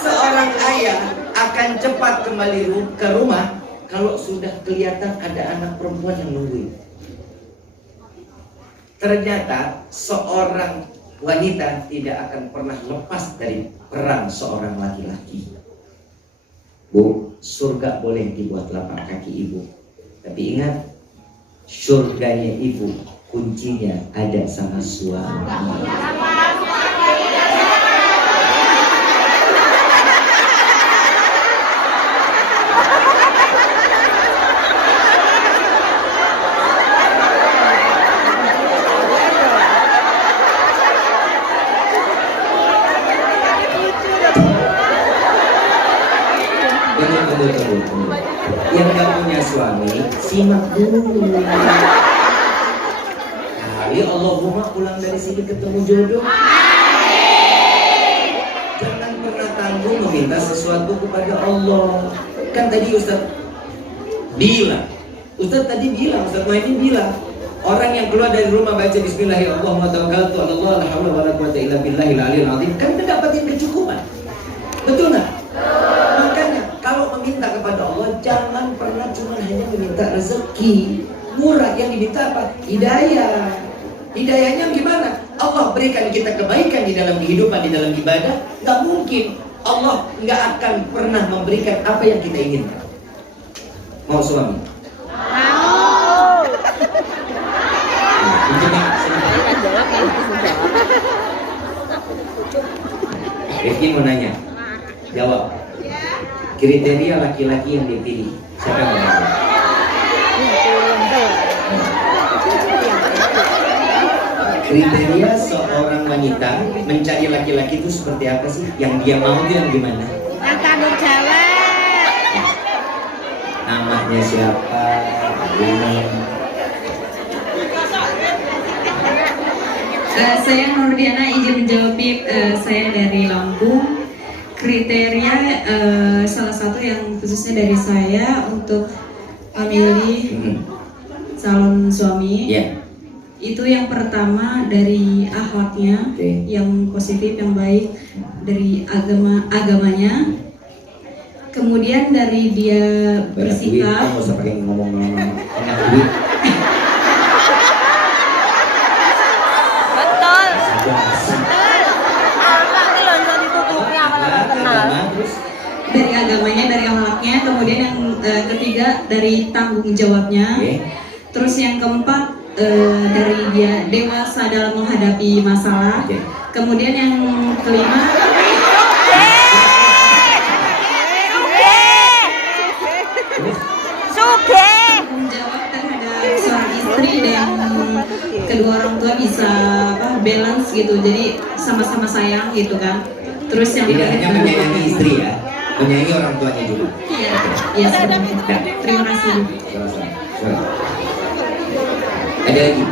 seorang ayah akan cepat kembali ke rumah kalau sudah kelihatan ada anak perempuan yang nungguin. Ternyata seorang wanita tidak akan pernah lepas dari peran seorang laki-laki. Bu, surga boleh dibuat telapak kaki ibu, tapi ingat, surganya ibu kuncinya ada sama suami. Yang gak punya suami, simak dulu. Kali Allahumma pulang dari sini ketemu jodoh. Jangan pernah tanggung meminta sesuatu kepada Allah. Kan tadi Ustaz tadi bilang, Ustaz Muhyiddin bilang, orang yang keluar dari rumah baca Bismillahirrahmanirrahim, Allah la haula wala quwwata illa billahil aliyil azim, kan dapatin kecukupan. Betul nggak? Kalau meminta kepada Allah, jangan pernah cuma hanya meminta rezeki. Murah, yang diminta apa? Hidayah. Hidayahnya gimana? Allah berikan kita kebaikan di dalam kehidupan, di dalam ibadah. Gak mungkin Allah gak akan pernah memberikan apa yang kita inginkan. Mau suami? Mau. Rifki mau nanya, jawab. Kriteria laki-laki yang dipilih, siapa yang menjawab? Kriteria seorang wanita mencari laki-laki itu seperti apa sih? Yang dia mau itu yang gimana? Yang tanggung jawab. Namanya siapa? Ini. Saya Nurdiana, izin menjawab. Saya dari Lampung. Kriteria salah satu yang khususnya dari saya untuk memilih calon suami. Ya. Itu yang pertama dari akhlaknya, Oke. yang positif, yang baik, dari agamanya. Kemudian dari dia Banyak duit, bersikap. nggak usah pakai ngomong-ngomong. Banyak duit. Betul. Basa. Alfak ki lho iso ditutupi awal-awal kenal. Agama, terus Dari agamanya, dari akhlaknya. Kemudian yang ketiga dari tanggung jawabnya. Oke. Terus yang keempat dari dia dewasa dalam menghadapi masalah. Oke. Kemudian yang kelima tanggung jawab terhadap seorang istri dan kedua orang tua bisa balance gitu. Jadi sama-sama sayang gitu kan. Terus yang tidak hanya menyayangi istri ya, menyayangi orang tuanya juga. Iya, iya seperti itu. Terima kasih. Sama-sama. Sama. Ada lagi?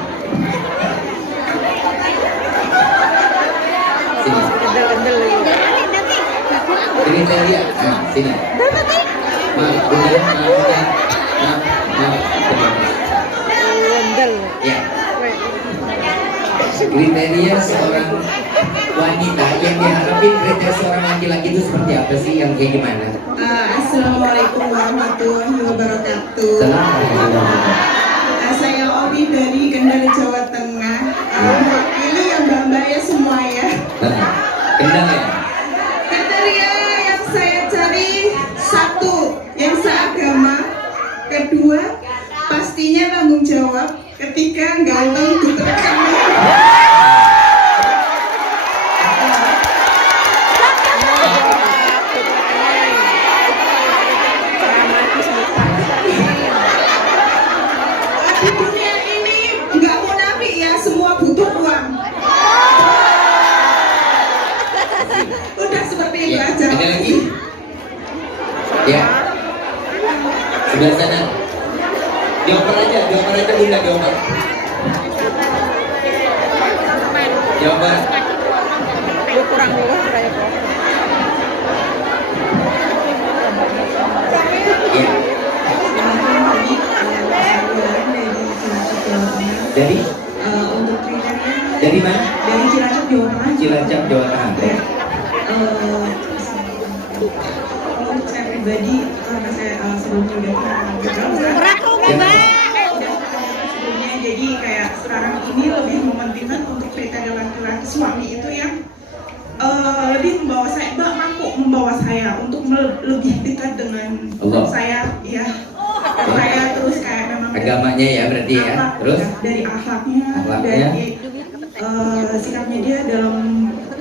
Sini. Kriteria. Nah, sini. Maaf, maaf. Ya. Kriteria seorang wanita yang diharapin kriteria seorang laki-laki itu seperti apa sih? Yang kayak gimana? Assalamualaikum warahmatullahi wabarakatuh. Assalamualaikum. Saya Obi dari Kendal, Jawa Tengah. Ini yang mbak-mbak ya semua ya. Kendal ya? Kriteria yang saya cari, satu, yang seagama. Kedua, pastinya tanggung jawab. Ketiga, ganteng, diterkam. Di dunia ini nggak munafik ya, semua butuh uang. Udah seperti itu Ya. aja. Ada lagi? Ya. Sebelah sana. Dioper aja bunda, dioper. Dioper. Lu kurang luas kayak kok. Ya. Dari Untuk kriteria dari mana? dari Cilacap, Jawa Tengah. Cilacap, Jawa Tengah. Ya. Untuk saya pribadi, karena saya sebelumnya udah pernah Ratu Ya. sebelumnya, jadi kayak sekarang ini lebih mementingkan untuk kriteria laki-laki suami itu yang lebih membawa saya, mampu membawa saya untuk lebih dekat dengan Allah. saya, ya. Saya terus kayak memang Agamanya ya berarti ya. akhlak, Terus dari akhlaknya, Akhlaknya. dari sikapnya dia dalam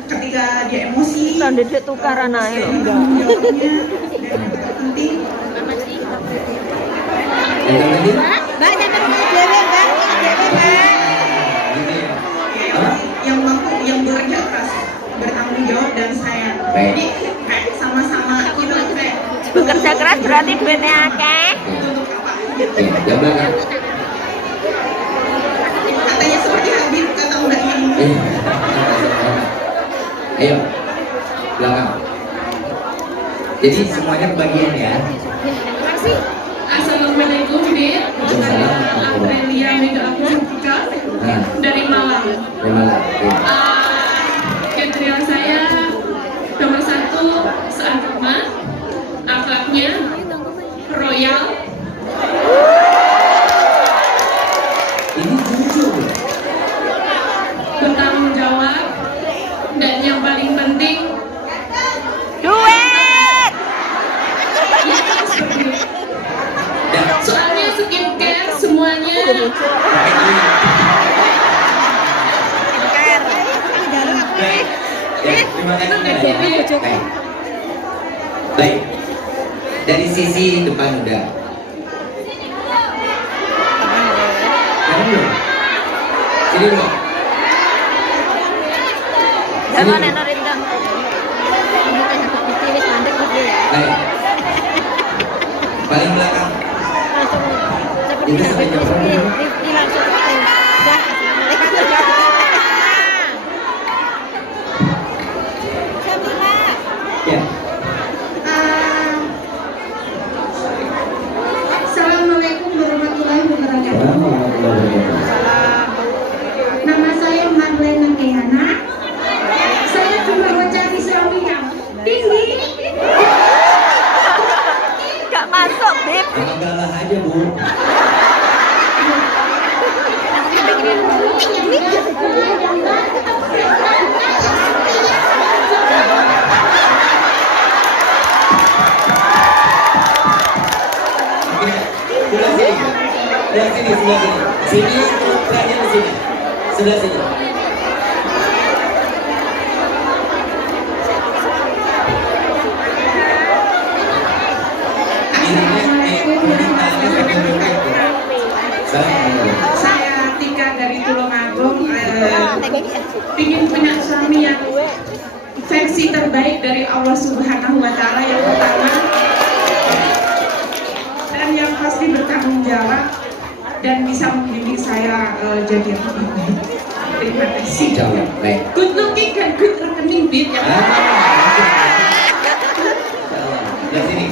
ketika dia emosi, Tanda dia tukaran aja dari loh. tanggung jawabnya, dan yang terpenting yang terpenting Mbak jangan dewe, Mbak. Dewe, Mbak. gitu ya. yang mampu, yang bekerja keras, bertanggung jawab dan sayang. Baik. Jadi kayak sama-sama kita tuh kayak Bekerja keras berarti duitnya akeh. untuk apa? Ya, jam belakang. Katanya seperti Habib kata Mbak ini. Ayo, belakang. Jadi semuanya kebagian ya. Assalamualaikum, Bir. Waalaikumsalam. Aprilia Mega Akustika Nah, dari Malang. terima kasih. Kriteria saya nomor 1 seagama, akhlaknya royal, Ini jujur. bertanggung jawab, dan yang paling penting Duit. ya seperti itu. Dan Soalnya skincare semuanya baik. Ya, terima kasih. Baik. Baik. Baik. Dari sisi depan udah. Kamu belum? Sini belum? Emang nenek rendang. Ini kayak satu pipis mandek gitu ya. Baik. Paling belakang. Langsung seperti Itu sampai jam berapa? Rifki langsung dah. Sabila. Ya. Assalamualaikum warahmatullahi wabarakatuh. Warahmatullahi wabarakatuh. Nama saya Marlena Keana. Saya cuma mau cari suami yang tinggi. Gak masuk, Bib. Sama galah aja, Bu. Oke, sebelah sini. Sebelah sini, sebelah sini. Sini, terakhir di sini. Sebelah sini. Saya Tika dari Tulungagung. Ingin punya suami yang versi terbaik dari Allah Subhanahu Wa Taala yang pertama, dan yang pasti bertanggung jawab dan bisa membimbing saya jadi lebih baik. Terima kasih. Jawab, baik. Good looking dan good rekening, Bib, ya. Sebelah sini.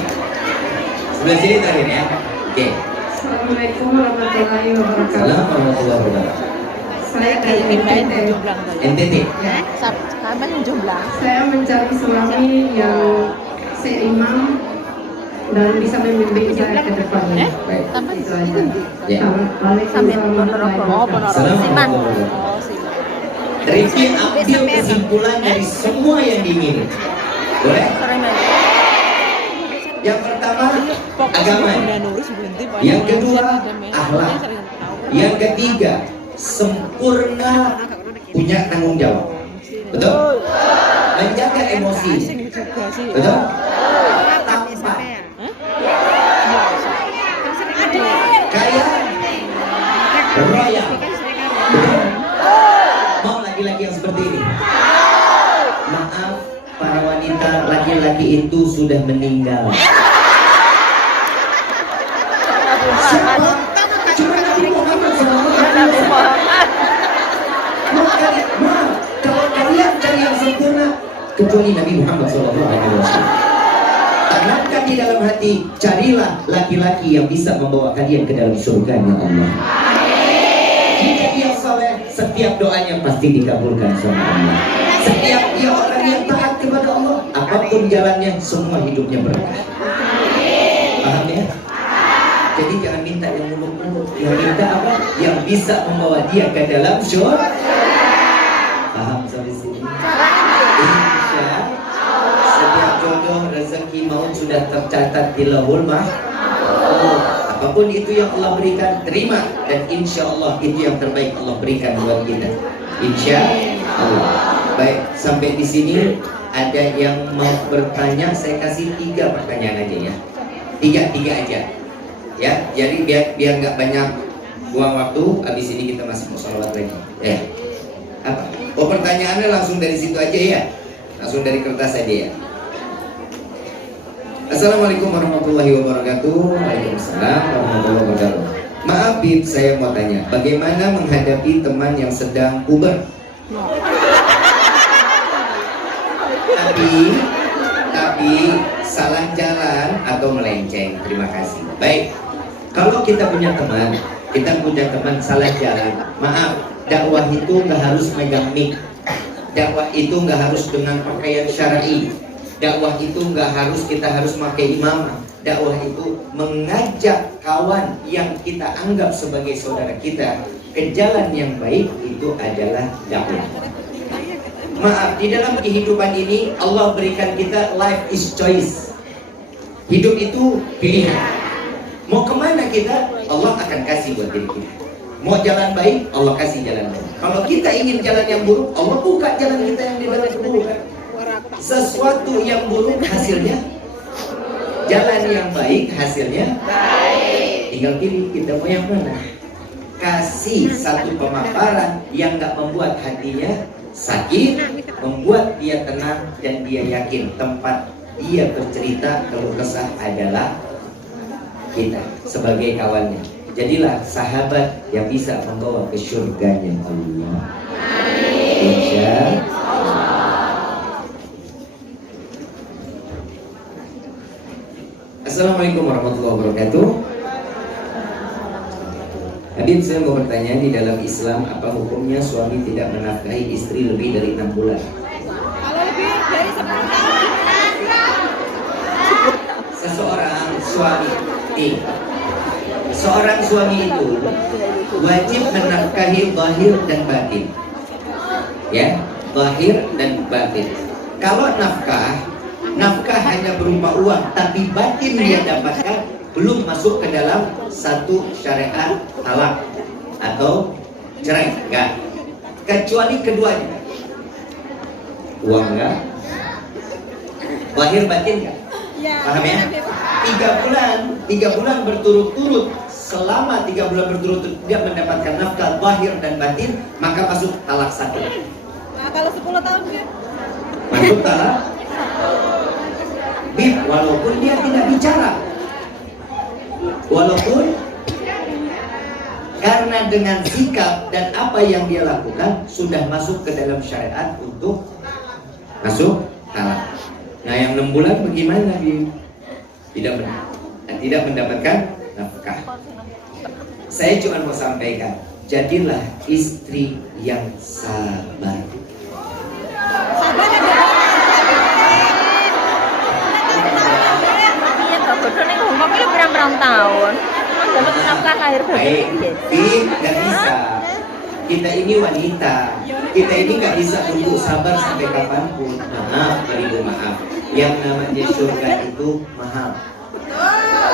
Sebelah sini terakhir ya. Oke. Assalamualaikum warahmatullahi wabarakatuh. Salam warahmatullahi wabarakatuh. Saya dari NTT. NTT. Kapan yang jomblang? Saya mencari suami yang seiman dan bisa membimbing saya ke depannya. Baik. Itu aja. Ya. Sambil Waalaikumsalam motor warahmatullahi Salam Siman. warahmatullahi wabarakatuh. Rifki ambil kesimpulan dari semua yang diingini. Boleh? Yang pertama agama. Yang kedua akhlak. Yang ketiga sempurna punya tanggung jawab. Betul? Menjaga emosi. Betul? Tampan. Kaya. Royal. Betul? Mau laki-laki yang seperti ini? Maaf, para wanita, laki-laki itu sudah meninggal. Siapa? Cuma Nabi Muhammad SAW. Maaf, kalau kalian cari yang sempurna, kecuali Nabi Muhammad SAW. Tanamkan di dalam hati, carilah laki-laki yang bisa membawa kalian ke dalam surga-Nya Allah. Jika dia saleh, setiap doanya pasti dikabulkan sama Allah. Setiap dia orang yang taat kepada Allah, apapun jalannya, semua hidupnya berkah. Paham ya? Jadi jangan minta yang muluk-muluk, yang minta apa? Yang bisa membawa dia ke dalam surga. Paham sampai sini? Insya setiap jodoh, rezeki, maut sudah tercatat di Lauhul Mahfuz. Apapun itu yang Allah berikan, terima, dan insya Allah itu yang terbaik Allah berikan buat kita. Insya Allah. Baik, sampai di sini ada yang mau bertanya, saya kasih 3 pertanyaan aja ya. Tiga aja. Ya, jadi biar nggak banyak buang waktu. Habis ini kita masih mau sholawat lagi. Ya. Apa? Oh, pertanyaannya langsung dari situ aja ya. Langsung dari kertas aja ya. Assalamualaikum warahmatullahi wabarakatuh. Waalaikumsalam warahmatullahi wabarakatuh. Maaf Bib, saya mau tanya, bagaimana menghadapi teman yang sedang puber? Tapi salah jalan atau melenceng. Terima kasih. Baik. Kalau kita punya teman salah jalan, maaf, dakwah itu nggak harus megang mic. Dakwah itu nggak harus dengan pakaian syar'i. Dakwah itu nggak harus kita harus pakai imamah. Dakwah itu mengajak kawan yang kita anggap sebagai saudara kita ke jalan yang baik, itu adalah dakwah. Maaf, di dalam kehidupan ini Allah berikan kita life is choice. Hidup itu pilihan. Mau kemana kita, Allah akan kasih buat diri kita. Mau jalan baik, Allah kasih jalan baik. Kalau kita ingin jalan yang buruk, Allah buka jalan kita yang di dalam keburukan. Sesuatu yang buruk hasilnya jalan yang baik, hasilnya baik. Tinggal pilih kita mau yang mana. Kasih satu pemaparan yang gak membuat hatinya sakit, membuat dia tenang dan dia yakin tempat dia bercerita keluh kesah adalah kita sebagai kawannya. Jadilah sahabat yang bisa membawa ke surganya Allah. Insya Assalamualaikum warahmatullahi wabarakatuh. Habib, saya mau bertanya, di dalam Islam apa hukumnya suami tidak menafkahi istri lebih dari 6 bulan? Kalau lebih dari 10 tahun. Seorang suami itu wajib menafkahi zahir dan batin. Ya, zahir dan batin. Kalau nafkah hanya berupa uang, tapi batin dia dapatkan belum masuk ke dalam satu syariat talak atau cerai, enggak. Kecuali keduanya, uang enggak, zahir batin enggak. Paham ya? 3 bulan berturut-turut, selama 3 bulan berturut-turut dia mendapatkan nafkah zahir dan batin, maka masuk talak 1. Nah, kalau 10 tahun ya? Masuk talak Bib, walaupun dia tidak bicara, walaupun karena dengan sikap dan apa yang dia lakukan sudah masuk ke dalam syariat untuk masuk talak. Nah, yang 6 bulan bagaimana, Bib? Tidak mendapatkan nafkah. Saya cuma mau sampaikan, jadilah istri yang sabar. Sabar ada. Iya kok bodoh nih ngomong ini berang-berang tahun. Mas dapat nafkah lahir Baik, Bib, nggak bisa. Kita ini wanita, kita ini nggak bisa tunggu sabar sampai kapanpun. Maaf, beribu maaf. Yang namanya surga itu mahal.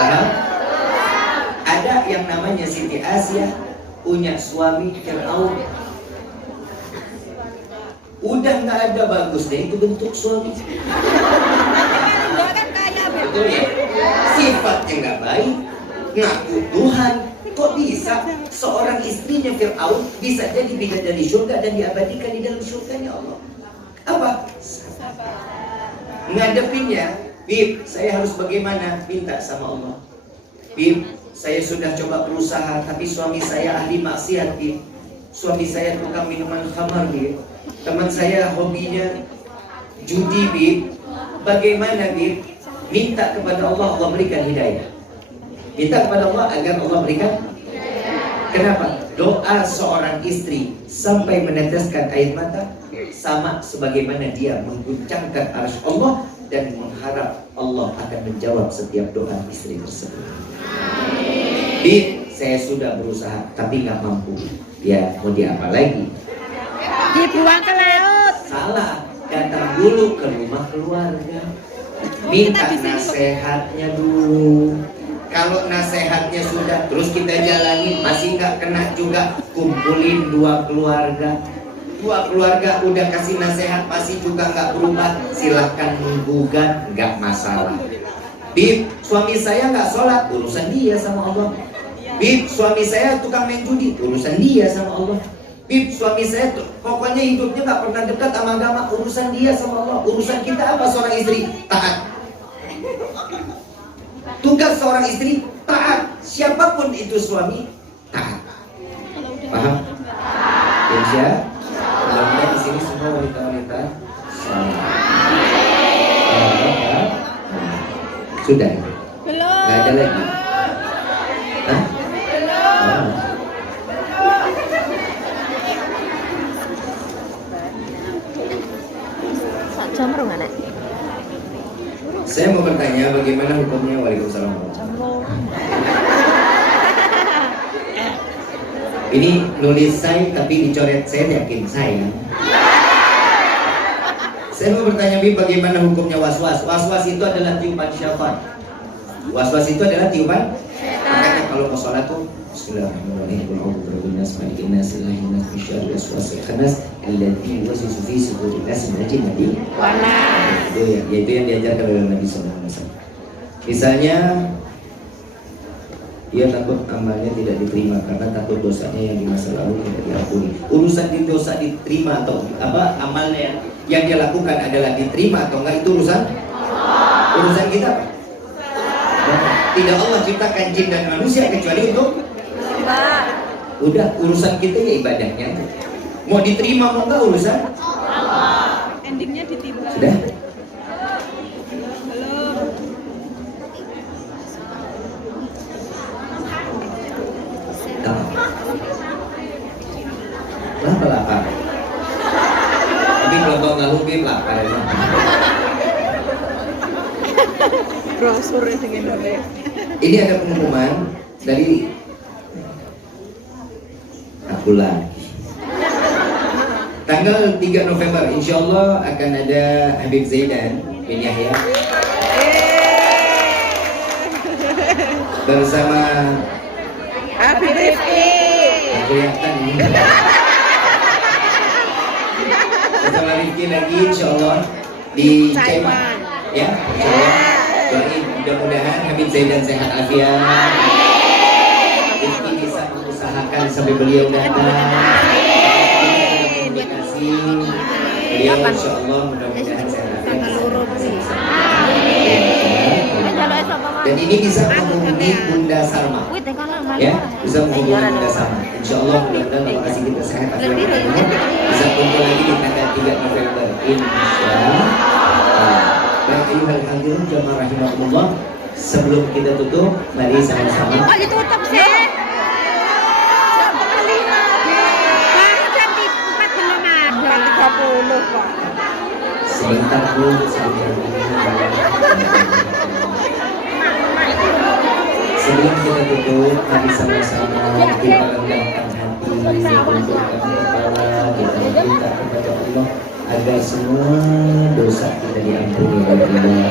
Paham? Ada yang namanya Siti Asia punya suami Fir'aun. Udah nggak ada bagusnya itu bentuk suami. Betul ya? Sifatnya nggak baik, ngaku Tuhan. Kok bisa seorang istrinya Fir'aun bisa jadi bidadari surga dan diabadikan di dalam surganya Allah? Apa? Ngadepinnya, Bib, saya harus bagaimana? Minta sama Allah. Bib, saya sudah coba berusaha, tapi suami saya ahli maksiat, Bib. Suami saya tukang minuman khamar, Bib. Teman saya hobinya judi, Bib. Bagaimana, Bib? Minta kepada Allah, Allah berikan hidayah. Minta kepada Allah agar Allah berikan. Kenapa? Doa seorang istri sampai meneteskan air mata sama sebagaimana dia mengguncangkan arsy Allah dan mengharap Allah akan menjawab setiap doa istri tersebut. Bib, saya sudah berusaha tapi nggak mampu. Ya, mau diapa lagi? Dibuang ke laut. Salah, datang dulu ke rumah keluarga. Minta nasihatnya dulu. Kalau nasihatnya sudah terus kita jalani masih nggak kena juga, kumpulin 2 keluarga. 2 keluarga udah kasih nasihat masih juga nggak berubah, silahkan menggugat, nggak masalah. Bib, suami saya nggak sholat, urusan dia sama Allah. Bib, suami saya tukang main judi, urusan dia sama Allah. Bib, suami saya pokoknya hidupnya nggak pernah dekat sama agama, urusan dia sama Allah. Urusan kita apa? Seorang istri taat. Tugas seorang istri taat, siapapun itu suami taat. Paham? Insya Allah di sini semua wanita-wanita sudah. Belum. Nggak ada lagi. Hah? Oh. jam rong anak. Saya mau bertanya bagaimana hukumnya. Waalaikumsalam. Ini nulis saya tapi dicoret saya, yakin saya. Saya mau bertanya, Bi, bagaimana hukumnya waswas? Waswas itu adalah tiupan syaitan. Waswas itu adalah tiupan. Makanya kalau mau sholat tuh Bismillahirrahmanirrahim. A'udzu birabbinas malikin nas ilahin nas min syarri waswasil khannas alladzi yuwaswisu fi sudurin nas minal jinnati wan nas. Itu yang diajarkan oleh Nabi sallallahu alaihi wasallam. Misalnya Dia takut amalnya tidak diterima karena takut dosanya yang di masa lalu tidak diampuni. Urusan di dosa diterima atau apa amalnya yang dia lakukan adalah diterima atau enggak, itu urusan kita. Tidak Allah ciptakan jin dan manusia kecuali untuk udah urusan kita ya ibadahnya. Mau diterima mau enggak urusan Endingnya ditimbang. sudah. Lapar. Tapi kalau kau nggak lupa lapar ya. Brosur itu gini. Ini ada pengumuman dari aku lagi. Tanggal 3 November insya Allah akan ada Habib Zaidan bin Yahya bersama Habib Rifki. aku yang tadi bersama Rifki lagi insya Allah di Taiwan ya, insya Allah. Doain mudah-mudahan Habib Zaidan sehat afiat, Rifki bisa mengusahakan sampai beliau datang. Beliau insya Allah mudah-mudahan sehat afiat. Dan ini bisa menghubungi Bunda Salma ya, bisa menghubungi Bunda Salma. Insya Allah mudah-mudahan kalau kasih kita sehat afiat bisa kumpul lagi di tanggal 3 November insya Allah. Dan ayuhal hadirin jamaah rahimakumullah, sebelum kita tutup mari sama-sama Oh, ditutup sih. Jam 5. Baru jam 4 belum ada. Jam 30, Pak. sebentar dulu sebelum kita tutup mari sama-sama kita rendahkan hati, kita berdoa, kita minta kepada Allah agar semua dosa kita diampuni oleh Allah.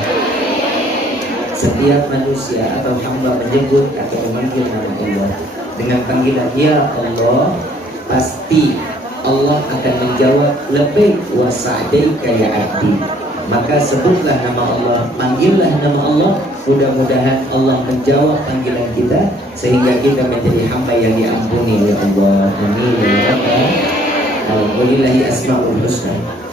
Setiap manusia atau hamba menyebut atau memanggil nama Allah dengan panggilan Ya Allah, pasti Allah akan menjawab lebih wasa'daika ya abdi. Maka sebutlah nama Allah, panggillah nama Allah. Mudah-mudahan Allah menjawab panggilan kita sehingga kita menjadi hamba yang diampuni oleh Allah. Amin ya rabbal alamin. Walillahi asmaul husna.